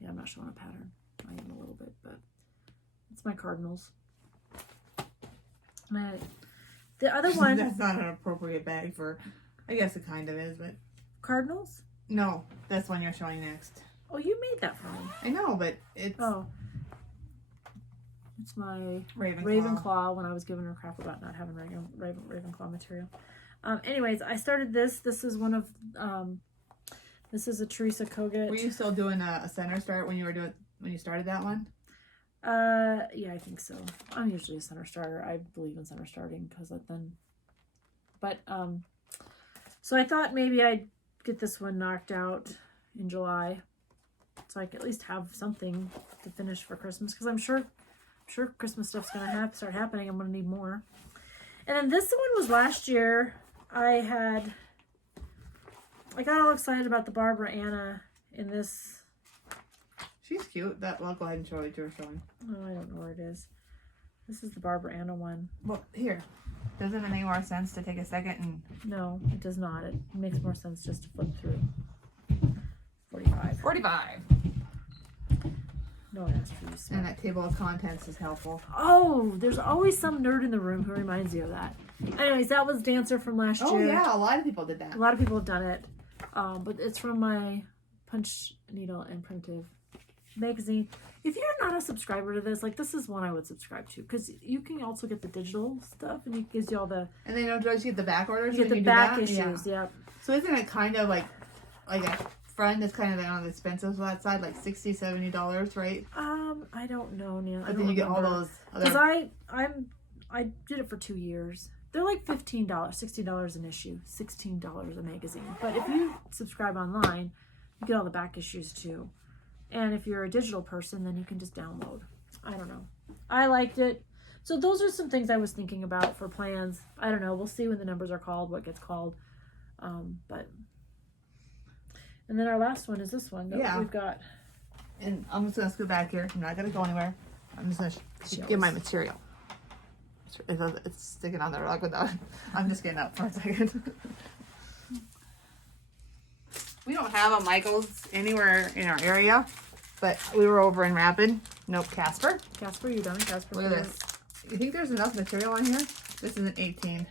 Yeah, I'm not showing a pattern. I am a little bit, but it's my Cardinals. The other one. That's not an appropriate bag for, I guess it kind of is, but. Cardinals? No, that's one you're showing next. Oh, you made that for me. I know, but it's. Oh. It's my Ravenclaw. Ravenclaw when I was giving her crap about not having Ravenclaw material. Anyways, I started this. This is one of, this is a Teresa Kogut. Were you still doing a center start when you started that one? Yeah, I think so. I'm usually a center starter. I believe in center starting because then, but, so I thought maybe I'd get this one knocked out in July so I could at least have something to finish for Christmas, because I'm sure Christmas stuff's going to start happening. I'm going to need more. And then this one was last year. I got all excited about the Barbara Anna in this. She's cute. Well, go ahead and show it. You're showing. Oh, I don't know where it is. This is the Barbara Anna one. Well, here. Doesn't it make more sense to take a second and... No, it does not. It makes more sense just to flip through. 45. 45. No one asked for you. So. And that table of contents is helpful. Oh, there's always some nerd in the room who reminds you of that. Anyways, that was Dancer from last year. Oh yeah, a lot of people did that. A lot of people have done it. But it's from my Punch Needle and Primitive magazine. If you're not a subscriber to this, like this is one I would subscribe to because you can also get the digital stuff and it gives you all the. And then don't you get the back orders? You get the back issues, yeah. So isn't it kind of like a friend is kind of on the expensive side, like $60, $70, right? I don't know, Neil. But then you get all those other. Because I did it for 2 years. They're like $15, $60 an issue, $16 a magazine. But if you subscribe online, you get all the back issues too. And if you're a digital person, then you can just download. I don't know. I liked it. So those are some things I was thinking about for plans. I don't know. We'll see when the numbers are called, what gets called. And then our last one is this one that we've got. And I'm just going to scoot back here. I'm not going to go anywhere. I'm just going to get my material. It's sticking on the rug without. I'm just getting up for a second. We don't have a Michael's anywhere in our area, but we were over in Rapid. Nope, Casper. Casper, you done? Casper. Look at this. You think there's enough material on here? This is an 18.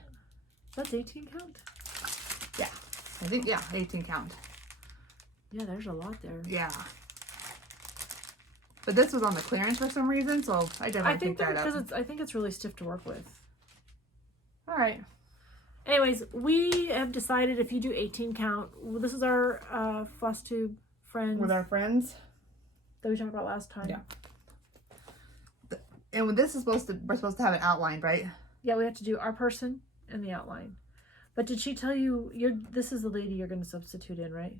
That's 18 count? Yeah. I think, 18 count. Yeah, there's a lot there. Yeah. But this was on the clearance for some reason, so I definitely picked that up. I think it's really stiff to work with. All right. Anyways, we have decided if you do 18 count, this is our FlossTube friends. With our friends. That we talked about last time. Yeah. And when this is we're supposed to have it outlined, right? Yeah, we have to do our person and the outline. But did she tell you, this is the lady you're going to substitute in, right?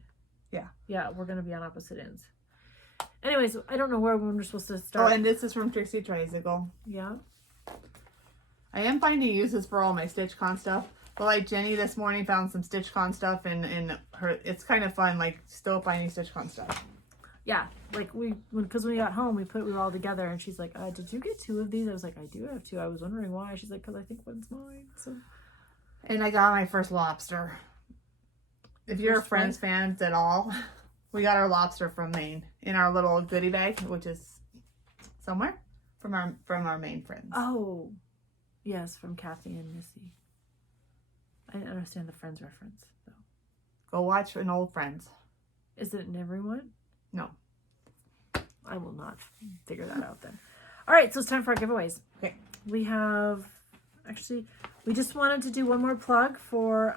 Yeah. Yeah, we're going to be on opposite ends. Anyways, I don't know where we're supposed to start. Oh, and this is from Trixie Tricycle. Yeah. I am finding uses for all my StitchCon stuff. But like Jenny this morning found some StitchCon stuff and it's kind of fun, like still finding StitchCon stuff. Yeah, like because when we got home, we were all together and she's like, did you get 2 of these? I was like, I do have 2. I was wondering why. She's like, because I think one's mine. So. And I got my first lobster. If you're a Friends fans at all, we got our lobster from Maine in our little goodie bag, which is somewhere from our Maine friends. Oh, yes, from Kathy and Missy. I didn't understand the Friends reference though. Go watch an old Friends. Is it in everyone? No. I will not figure that out then. All right, so it's time for our giveaways. Okay. We have, actually, we just wanted to do one more plug for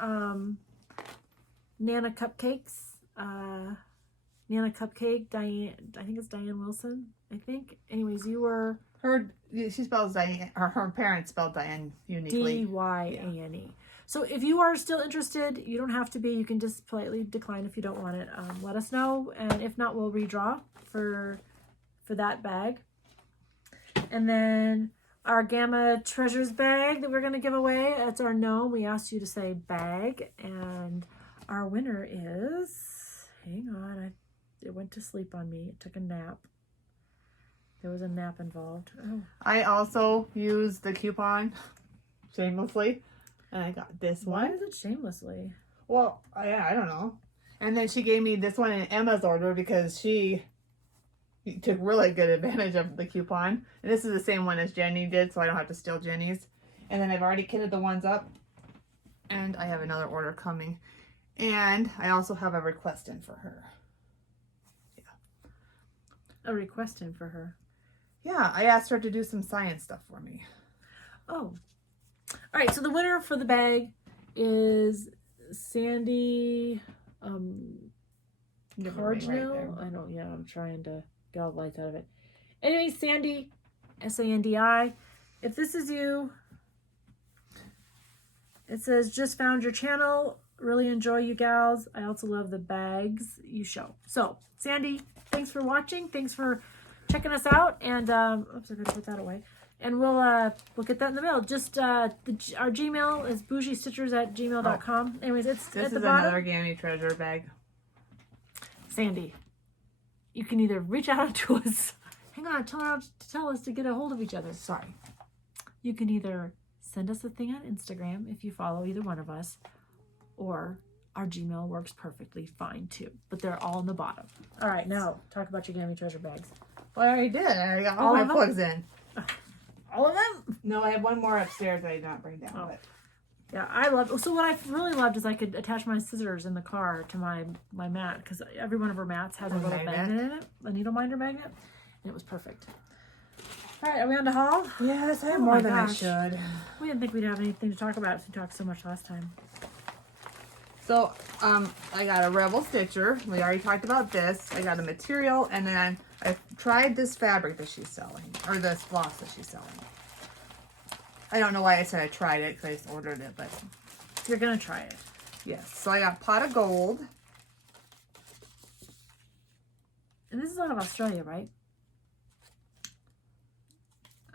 Nana Cupcakes. Nana Cupcake, Diane, I think it's Diane Wilson, I think. Anyways, you were... She spells Diane, her parents spelled Diane uniquely. D-Y-A-N-E. So if you are still interested, you don't have to be. You can just politely decline if you don't want it. Let us know, and if not, we'll redraw for that bag. And then our Gamma Treasures bag that we're going to give away. It's our gnome. We asked you to say bag, and our winner is... Hang on, it went to sleep on me. It took a nap. There was a nap involved. Oh. I also used the coupon shamelessly. And I got this one. Why is it shamelessly? Well, I don't know. And then she gave me this one in Emma's order because she took really good advantage of the coupon. And this is the same one as Jenny did, so I don't have to steal Jenny's. And then I've already kitted the ones up. And I have another order coming. And I also have a request in for her. Yeah. A request in for her? Yeah, I asked her to do some science stuff for me. Oh. All right, so the winner for the bag is Sandy Cardinal. Right I'm trying to get all the lights out of it. Anyway, Sandy, S-A-N-D-I. If this is you, it says, just found your channel. Really enjoy you gals. I also love the bags you show. So, Sandy, thanks for watching. Thanks for checking us out. And, oops, I gotta put that away. And we'll get that in the mail. Just our Gmail is bougiestitchers@gmail.com. Anyways, it's this at the is bottom. another Gammy Treasure bag. Sandy, you can either reach out to us. Hang on, tell us to get a hold of each other. Sorry. You can either send us a thing on Instagram if you follow either one of us, or our Gmail works perfectly fine too. But they're all in the bottom. All right, now talk about your Gammy Treasure bags. Well, I already did. I already got all All my of them? plugs in. All of them? No, I have one more upstairs that I did not bring down. Oh. But Yeah, I love. So what I really loved is I could attach my scissors in the car to my mat, because every one of her mats has a little magnet in it, a needle minder magnet, and it was perfect. All right, are we on to haul? yes, I have Oh more my than gosh. I should. We didn't think we'd have anything to talk about since we talked so much last time. So, I got a Rebel Stitcher. We already talked about this. I got a material, and then I tried this fabric that she's selling, or this floss that she's selling. I don't know why I said I tried it, because I just ordered it, but You're gonna try it. yes. So I got Pot of Gold. And this is out of Australia, right?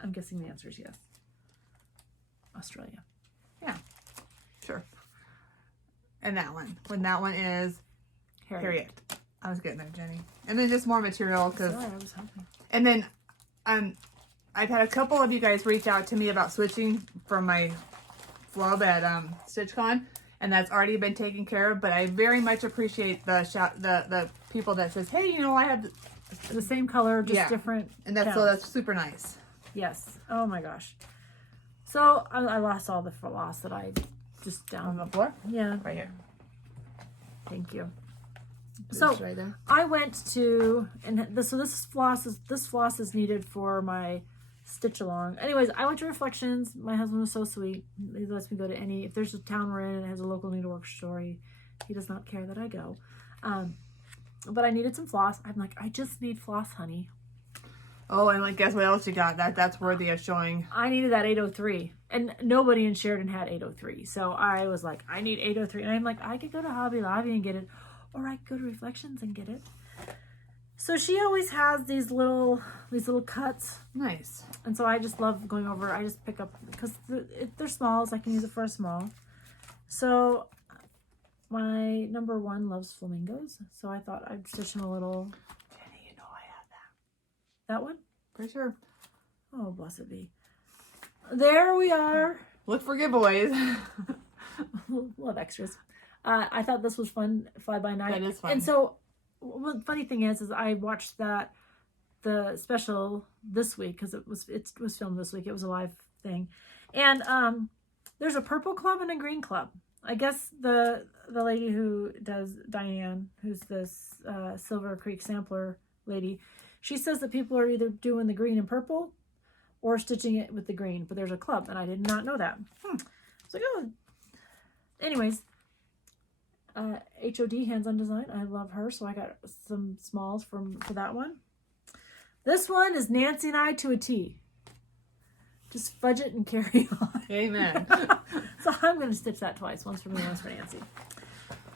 I'm guessing the answer is yes. Australia. Yeah, sure. And that one. When that one is Harriet. I was getting there, Jenny. And then just more material, because Sorry, I was hoping. and then I've had a couple of you guys reach out to me about switching from my flub at StitchCon, and that's already been taken care of. But I very much appreciate the people that says, hey, you know, I have The same color, just Yeah. different. and that's so counts. that's super nice. Yes. Oh my gosh. So I lost all the floss that I just On down. the floor, Yeah. right here. Thank you. So right there. I went to, and this floss is needed for my stitch along. Anyways, I went to Reflections. My husband was so sweet. He lets me go to any, if there's a town we're in and it has a local needlework store, he does not care that I go. But I needed some floss. I'm like, I just need floss, honey. Oh, and like, guess what else you got? That's worthy of showing. I needed that 803, and nobody in Sheridan had 803. So I was like, I need 803, and I'm like, I could go to Hobby Lobby and get it, or I could go to Reflections and get it. So she always has these little cuts, Nice. and so I just love going over. I just pick up, because they're smalls. I can use it for a small. So my number one loves flamingos, so I thought I'd stitch him a little. Jenny, you know I have that. That one? Pretty sure. Oh, blessed be. There we are. Look for giveaways. We'll have extras. I thought this was fun, fly by night. That is fun. And so, well, the funny thing is I watched the special this week, because it was filmed this week. It was a live thing, and there's a purple club and a green club. I guess the lady who does Diane, who's this Silver Creek sampler lady, she says that people are either doing the green and purple or stitching it with the green, but there's a club, and I did not know that. I was like, oh. Anyways, HOD, Hands on Design, I love her, so I got some smalls for that one. This one is Nancy and I to a T. Just fudge it and carry on. Amen. So I'm going to stitch that twice, once for me, once for Nancy.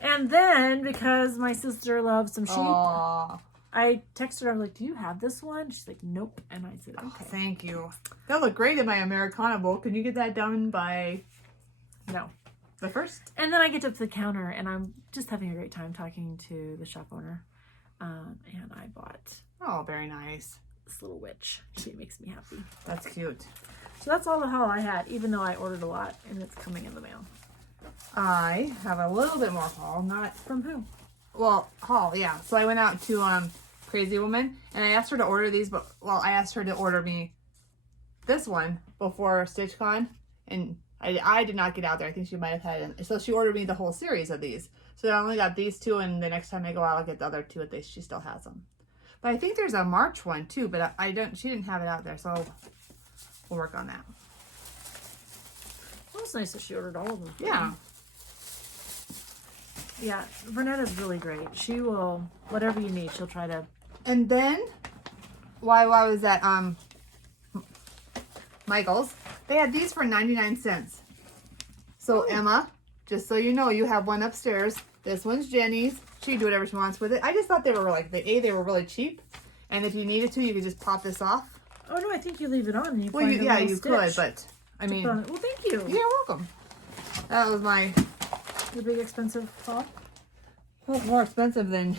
And then, because my sister loves some sheep, Aww. I texted her, I was like, do you have this one? She's like, nope. And I said, Oh, okay. thank you. That look great in my Americana bowl. Can you get that done by No. the first? And then I get up to the counter, and I'm just having a great time talking to the shop owner. And I bought Oh, very nice. this little witch. She makes me happy. That's cute. So that's all the haul I had, even though I ordered a lot, and it's coming in the mail. I have a little bit more haul. Not From who? well, haul. Yeah. So I went out to Crazy Woman, and I asked her to order these, but I asked her to order me this one before StitchCon, and I did not get out there. I think she might have had it. So she ordered me the whole series of these. So I only got these two, and the next time I go out, I'll get the other two if she still has them. But I think there's a March one too, but she didn't have it out there, so we'll work on that. Well, it's nice that she ordered all of them. Yeah. Yeah, Vernetta's really great. She will, whatever you need, she'll try to. And then, while I was at Michael's, they had these for 99 cents. So Emma, just so you know, you have one upstairs. This one's Jenny's. She can do whatever she wants with it. I just thought they were like, they were really cheap. And if you needed to, you could just pop this off. Oh no, I think you leave it on and you Well, find a yeah, little you stitch could, but I to mean, put on it. Well, thank you. you're welcome. That was Your big expensive haul. well, more expensive than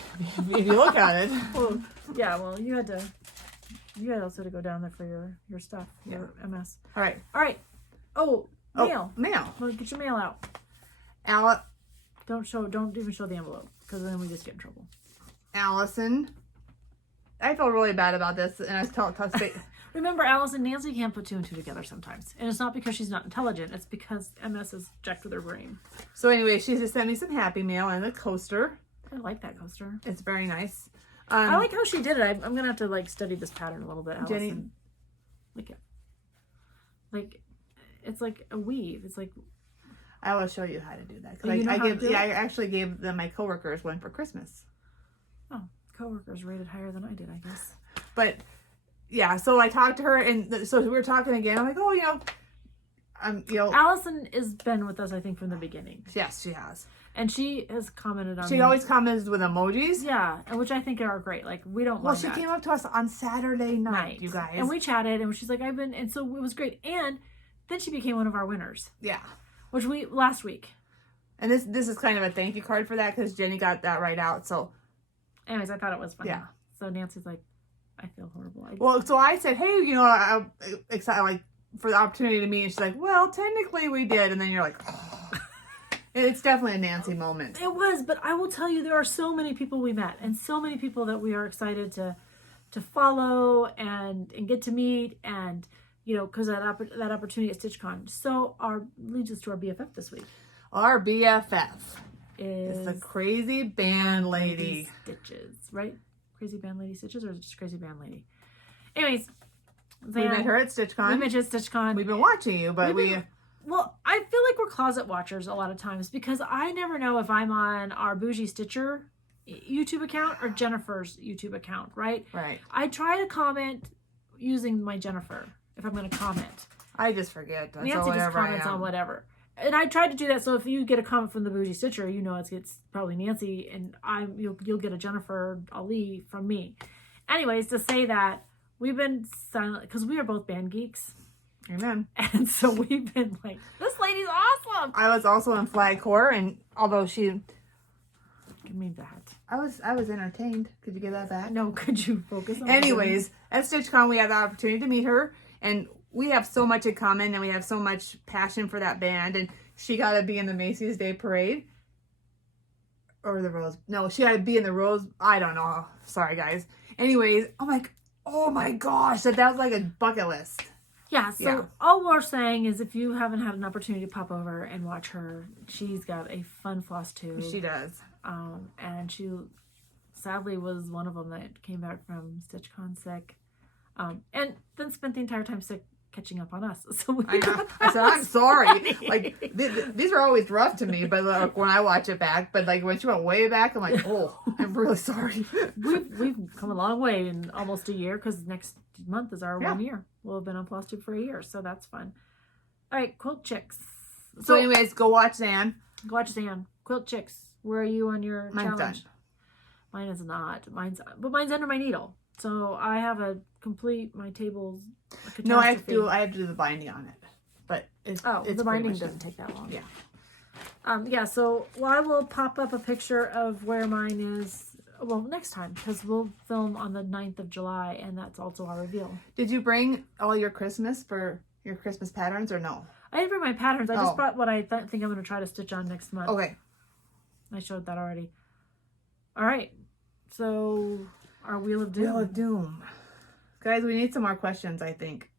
if you look at it. Well, yeah. Well, you had also to go down there for your stuff, your MS. All right. All right. Oh, mail. Mail. Well, get your mail out. Don't even show the envelope, because then we just get in trouble. Allison I feel really bad about this, and I was telling Remember, Allison, Nancy can't put 2 and 2 together sometimes. And it's not because she's not intelligent. It's because MS is jacked with her brain. So anyway, she just sent me some Happy Mail and a coaster. I like that coaster. It's very nice. I like how she did it. I'm going to have to, like, study this pattern a little bit, Allison. Jenny. Like, it's like a weave. It's like... I will show you how to do that. Oh, you know how to do it? I actually gave them my coworkers one for Christmas. Oh, coworkers rated higher than I did, I guess. But yeah, so I talked to her, and so we were talking again. I'm like, oh, Allison has been with us, I think, from the beginning. Yes, she has. And she has commented on. She always comments with emojis. Yeah, and which I think are great. Like, we don't. Well, she came up to us on Saturday night, you guys, and we chatted, and she's like, and so it was great. And then she became one of our winners. Yeah. Which last week. And this is kind of a thank you card for that because Jenny got that right out. So, anyways, I thought it was funny. Yeah. So Nancy's like, I feel horrible. Well, so I said, hey, I'm excited, like, for the opportunity to meet. And she's like, well, technically we did. And then you're like, oh. It's definitely a Nancy moment. It was, but I will tell you, there are so many people we met and so many people that we are excited to follow and get to meet, and because that opportunity at StitchCon leads us to our BFF this week. Our BFF is the crazy band lady. Stitches, right? Crazy band lady Stitches, or is it just crazy band lady? Anyways, we met her at StitchCon. We met you at StitchCon. We've been watching you, but well, I feel like we're closet watchers a lot of times because I never know if I'm on our Bougie Stitcher YouTube account or Jennifer's YouTube account, right? Right. I try to comment using my Jennifer if I'm going to comment. I just forget. Nancy just comments on whatever. And I tried to do that, so if you get a comment from the Bougie Stitcher, it's probably Nancy, and you'll get a Jennifer Ali from me. Anyways, to say that, we've been silent because we are both band geeks. Amen. And so we've been like, this lady's awesome. I was also in Flag Corps, and although she... Give me that. I was entertained. Could you give that back? No, could you focus on Anyways, at StitchCon, we had the opportunity to meet her, and we have so much in common, and we have so much passion for that band, and she got to be in the Macy's Day Parade. Or the Rose... No, she had to be in the Rose... I don't know. Sorry, guys. Anyways, I'm like, oh my gosh, that was like a bucket list. Yeah, so all we're saying is if you haven't had an opportunity to pop over and watch her, she's got a fun floss too. She does. And she sadly was one of them that came back from StitchCon sick. And then spent the entire time sick catching up on us. So I said, I'm sorry. Like, these are always rough to me, but like, when I watch it back, but like when she went way back, I'm like, oh, I'm really sorry. We've come a long way in almost a year because next month is our 1 year. We'll have been on FlossTube for a year, so that's fun. All right, Quilt Chicks. So anyways, go watch Zan. Go watch Zan. Quilt Chicks. Where are you on your challenge? Done. Mine is not. Mine's under my needle. So I have my table's a catastrophe. No, I have to do the binding on it. But it's the binding doesn't take that long. Yeah. So I will pop up a picture of where mine is. Well, next time, because we'll film on the 9th of July, and that's also our reveal. Did you bring all your Christmas patterns, or no? I didn't bring my patterns. I just brought what I think I'm going to try to stitch on next month. Okay. I showed that already. All right. So, our Wheel of Doom. Wheel of Doom. Guys, we need some more questions, I think.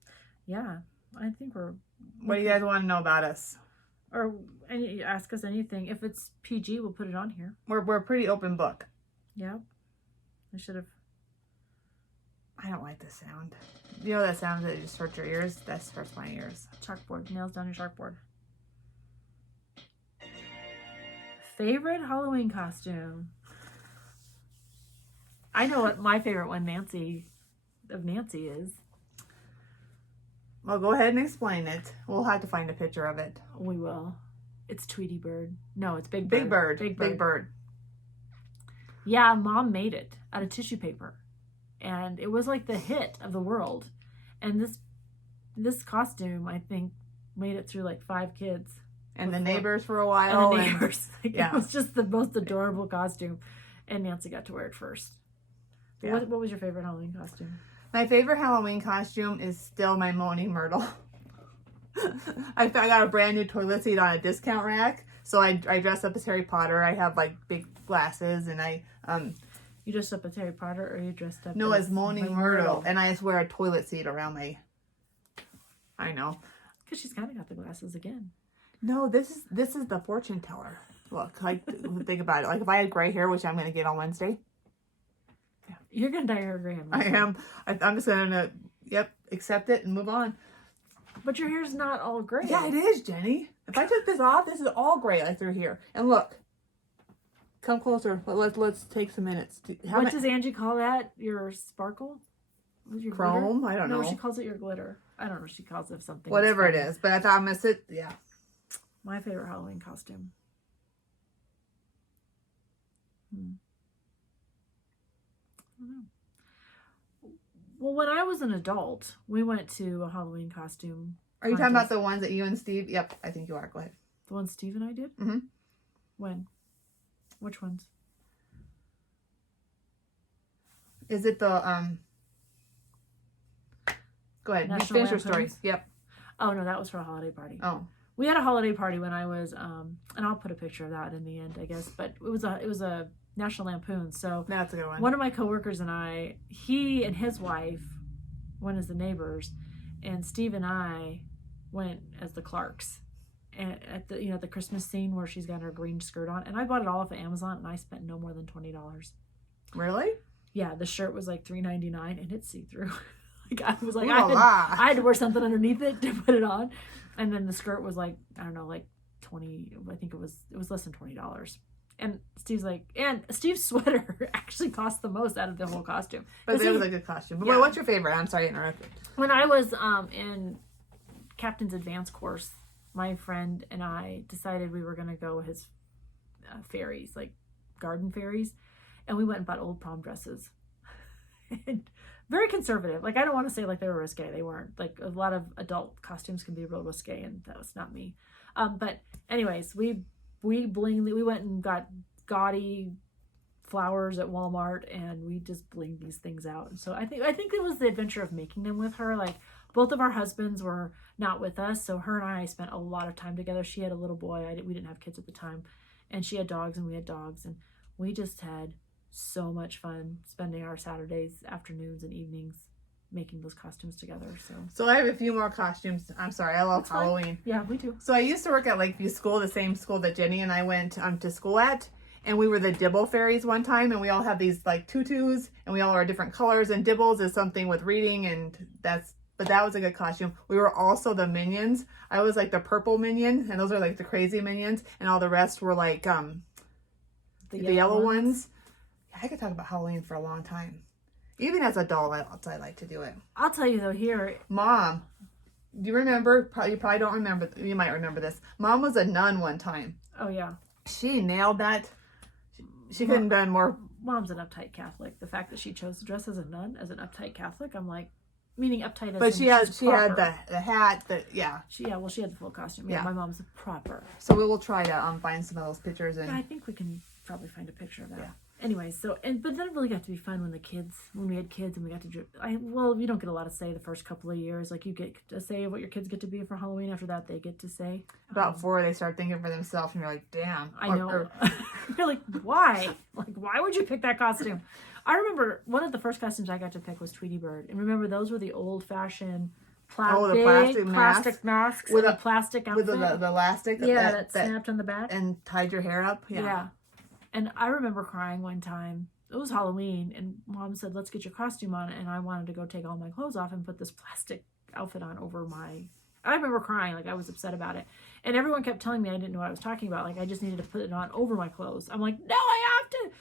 Yeah. I think What do you guys want to know about us? Or ask us anything. If it's PG, we'll put it on here. We're a pretty open book. Yeah. I should have. I don't like this sound. You know that sound that you just hurt your ears? That hurts my ears. Chalkboard. Nails down your chalkboard. Favorite Halloween costume? I know what my favorite one, Nancy is. Well, go ahead and explain it. We'll have to find a picture of it. We will. It's Tweety Bird. No, it's Big Bird. Big Bird. Yeah, Mom made it out of tissue paper. And it was like the hit of the world. And this costume, I think, made it through like 5 kids. And the neighbors for a while. And the neighbors. It was just the most adorable costume. And Nancy got to wear it first. Yeah. What was your favorite Halloween costume? My favorite Halloween costume is still my Moaning Myrtle. I got a brand new toilet seat on a discount rack. So I dress up as Harry Potter. I have like big glasses, and I You dressed up as Harry Potter, or you dressed up? No, as Moaning Myrtle, and I just wear a toilet seat around my. I know. Because she's kind of got the glasses again. No, this is the fortune teller. Look, like think about it. Like if I had gray hair, which I'm gonna get on Wednesday. Yeah. You're gonna dye your hair gray on I Wednesday. am. I'm just gonna accept it and move on. But your hair's not all gray. Yeah, it is, Jenny. If I took this off, this is all gray like through here. And look, come closer. Let's take some minutes. What does Angie call that? Your sparkle? Your Chrome? glitter? I don't know. No, she calls it your glitter. I don't know. She calls it something. Whatever it is, but I thought I missed it. Yeah. My favorite Halloween costume. I don't know. Well, when I was an adult, we went to a Halloween costume. Are you talking about the ones that you and Steve? Yep, I think you are. Go ahead. The ones Steve and I did? Mm-hmm. When? Which ones? Is it the Go ahead. You finish your story. Yep. Oh no, that was for a holiday party. Oh. We had a holiday party when I was and I'll put a picture of that in the end, I guess. But it was a National Lampoon. So that's a good one. One of my coworkers and I, he and his wife went as the neighbors, and Steve and I went as the Clarks. And at the the Christmas scene where she's got her green skirt on, and I bought it all off of Amazon, and I spent no more than $20. Really? Yeah, the shirt was like $3.99, and it's see-through. Like I was like, Ooh, I had to wear something underneath it to put it on, and then the skirt was like, I don't know, like 20. I think it was less than $20. And Steve's like, and Steve's sweater actually cost the most out of the whole costume. But it was a good costume. But Yeah. what's your favorite? I'm sorry to interrupt. When I was in Captain's Advanced course, my friend and I decided we were going to go his fairies, like garden fairies, and we went and bought old prom dresses. And very conservative. Like, I don't want to say like they were risque. They weren't. Like, a lot of adult costumes can be real risque, and that was not me. But anyways, we went and got gaudy flowers at Walmart, and we just blinged these things out. And so I think it was the adventure of making them with her. Like, both of our husbands were not with us, so her and I spent a lot of time together. She had a little boy. We didn't have kids at the time, and she had dogs, and we had dogs, and we just had so much fun spending our Saturdays, afternoons, and evenings making those costumes together. So I have a few more costumes. I'm sorry, I love Halloween. Yeah, we do. So I used to work at Lakeview School, the same school that Jenny and I went to school at, and we were the Dibble fairies one time, and we all had these like tutus, and we all are different colors, and Dibbles is something with reading, and but that was a good costume. We were also the Minions. I was like the purple Minion, and those are like the crazy Minions, and all the rest were like the yellow ones. Yeah, I could talk about Halloween for a long time. Even as a doll, I like to do it. I'll tell you though, here, Mom, do you remember? You probably don't remember. You might remember this. Mom was a nun one time. oh yeah, She nailed that. She couldn't have done more. Mom's an uptight Catholic. The fact that she chose to dress as a nun, as an uptight Catholic, I'm like, meaning uptight as But in she had she's the proper. hat. Yeah. She had the full costume. Yeah, Yeah. my mom's proper. So we will try to find some of those pictures and. I think we can probably find a picture of that. Yeah. Anyways, but then it really got to be fun when we had kids and we got to you don't get a lot of say the first couple of years. Like, you get a say of what your kids get to be for Halloween. After that, they get to say. About 4, they start thinking for themselves, and you're like, damn. I know. You're like, why? Like, why would you pick that costume? I remember one of the first costumes I got to pick was Tweety Bird, and remember those were the old-fashioned plastic masks with a plastic outfit with the elastic. that snapped on the back and tied your hair up. Yeah. And I remember crying one time. It was Halloween, and Mom said, let's get your costume on. And I wanted to go take all my clothes off and put this plastic outfit on over my... I remember crying, like I was upset about it. And everyone kept telling me I didn't know what I was talking about. Like, I just needed to put it on over my clothes. I'm like, no, I have to.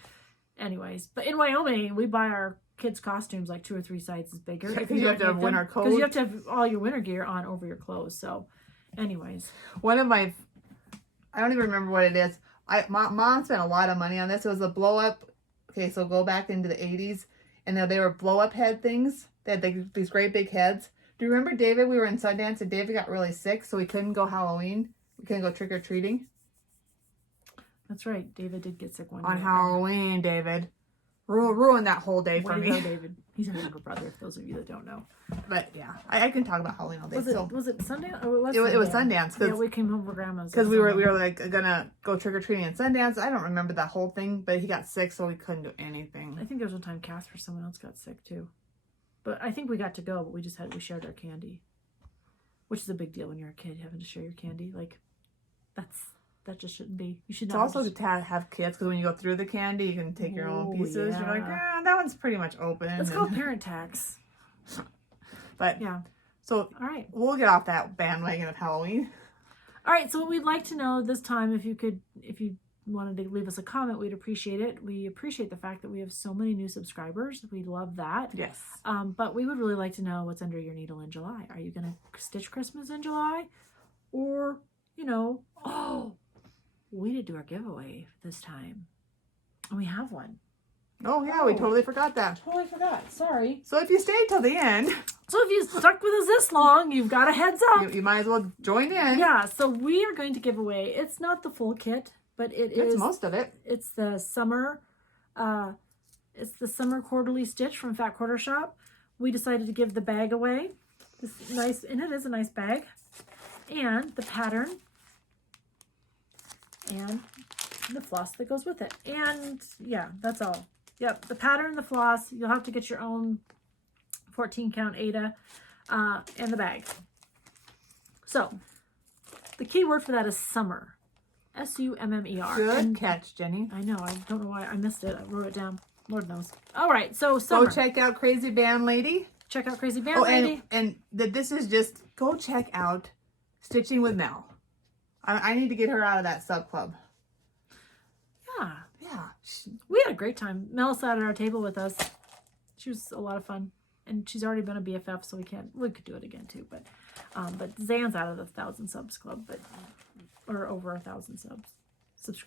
Anyways, but in Wyoming, we buy our kids' costumes like 2 or 3 sizes bigger. Because you have to have winter coat. Because you have to have all your winter gear on over your clothes. So, anyways. One of my... I don't even remember what it is. Mom spent a lot of money on this. It was a blow-up... Okay, so go back into the 80s. And they were blow-up head things. They had these great big heads. Do you remember David? We were in Sundance and David got really sick, so we couldn't go Halloween. We couldn't go trick-or-treating. That's right. David did get sick one day. On Halloween, David. Ruined that whole day for me. David. He's our younger brother, for those of you that don't know. But yeah, I can talk about Halloween all day. Was it Sundance? Oh, it was Sundance. Yeah, we came home for Grandma's. Because we were like gonna go trick or treating in Sundance. I don't remember that whole thing, but he got sick, so we couldn't do anything. think there was one time Casper, someone else got sick too. But I think we got to go, but we shared our candy. Which is a big deal when you're a kid, having to share your candy. Like, that just shouldn't be. You should not. It's also to have kids, because when you go through the candy, you can take your own pieces. Yeah. You're like, that one's pretty much open. It's called parent tax. But yeah. So all right, we'll get off that bandwagon of Halloween. All right, so what we'd like to know this time, if you wanted to leave us a comment, we'd appreciate it. We appreciate the fact that we have so many new subscribers. We love that. Yes. But we would really like to know what's under your needle in July. Are you going to stitch Christmas in July? Or, we did do our giveaway this time. And we have one. Oh, yeah, we totally forgot that. Totally forgot. Sorry. So if you stayed till the end. So if you stuck with us this long, you've got a heads up. You might as well join in. Yeah, so we are going to give away, it's not the full kit, but it's most of it. It's the summer quarterly stitch from Fat Quarter Shop. We decided to give the bag away. It's nice, and it is a nice bag. And the pattern and the floss that goes with it. And yeah, that's all. Yep, the pattern, the floss, you'll have to get your own 14 count Ada, and the bag. So the key word for that is summer. S-U-M-M-E-R. Good catch, Jenny. I know. I don't know why I missed it. I wrote it down. Lord knows. All right. So summer. Go check out Crazy Band Lady. Check out Crazy Band Lady. And this is just, go check out Stitching with Mel. I need to get her out of that sub club. Yeah. Yeah. We had a great time. Mel sat at our table with us. She was a lot of fun. And she's already been a BFF, so we could do it again too. But Zan's out of the 1,000 subs club, or over 1,000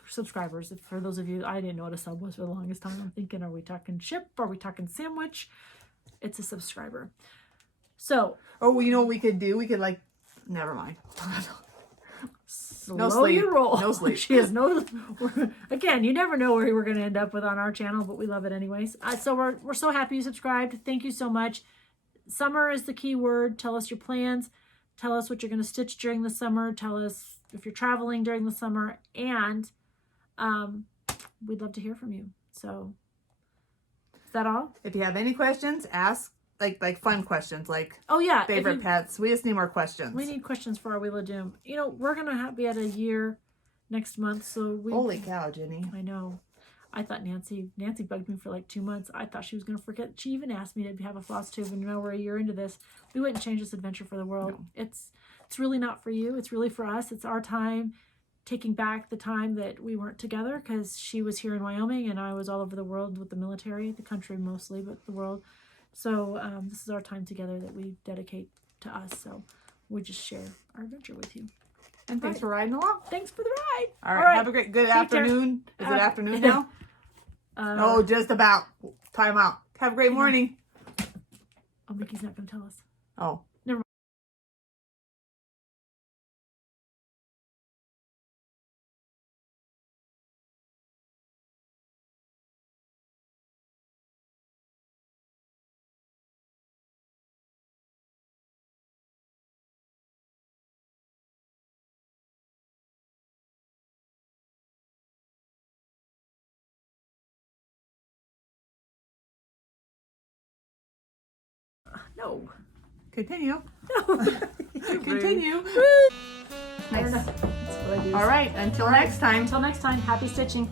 subscribers. For those of you, I didn't know what a sub was for the longest time. I'm thinking, are we talking ship? Are we talking sandwich? It's a subscriber. So. Oh, well, you know what we could do? We could never mind. No sleep. Your roll. No sleep. She has no. Again, you never know where we're going to end up with on our channel, but we love it anyways. So we're so happy you subscribed. Thank you so much. Summer is the key word. Tell us your plans. Tell us what you're going to stitch during the summer. Tell us if you're traveling during the summer, and we'd love to hear from you. So is that all? If you have any questions, ask. Like fun questions, oh yeah, favorite pets. We just need more questions. We need questions for our Wheel of Doom. We're gonna be at a year next month, so holy cow, Jenny! I know. I thought Nancy bugged me for 2 months. I thought she was gonna forget. She even asked me to have a floss tube, and now we're a year into this. We wouldn't change this adventure for the world. No. It's really not for you. It's really for us. It's our time, taking back the time that we weren't together, because she was here in Wyoming and I was all over the world with the military, the country mostly, but the world. So this is our time together that we dedicate to us. So we just share our adventure with you. And thanks for riding along. Thanks for the ride. All right. Have a good afternoon. Is it afternoon now? Oh, just about. Time out. Have a great morning. Oh, Mickey's not going to tell us. Oh. Never mind. No. Continue. No. Continue. Nice. All right. Until next time. Until next time. Happy stitching.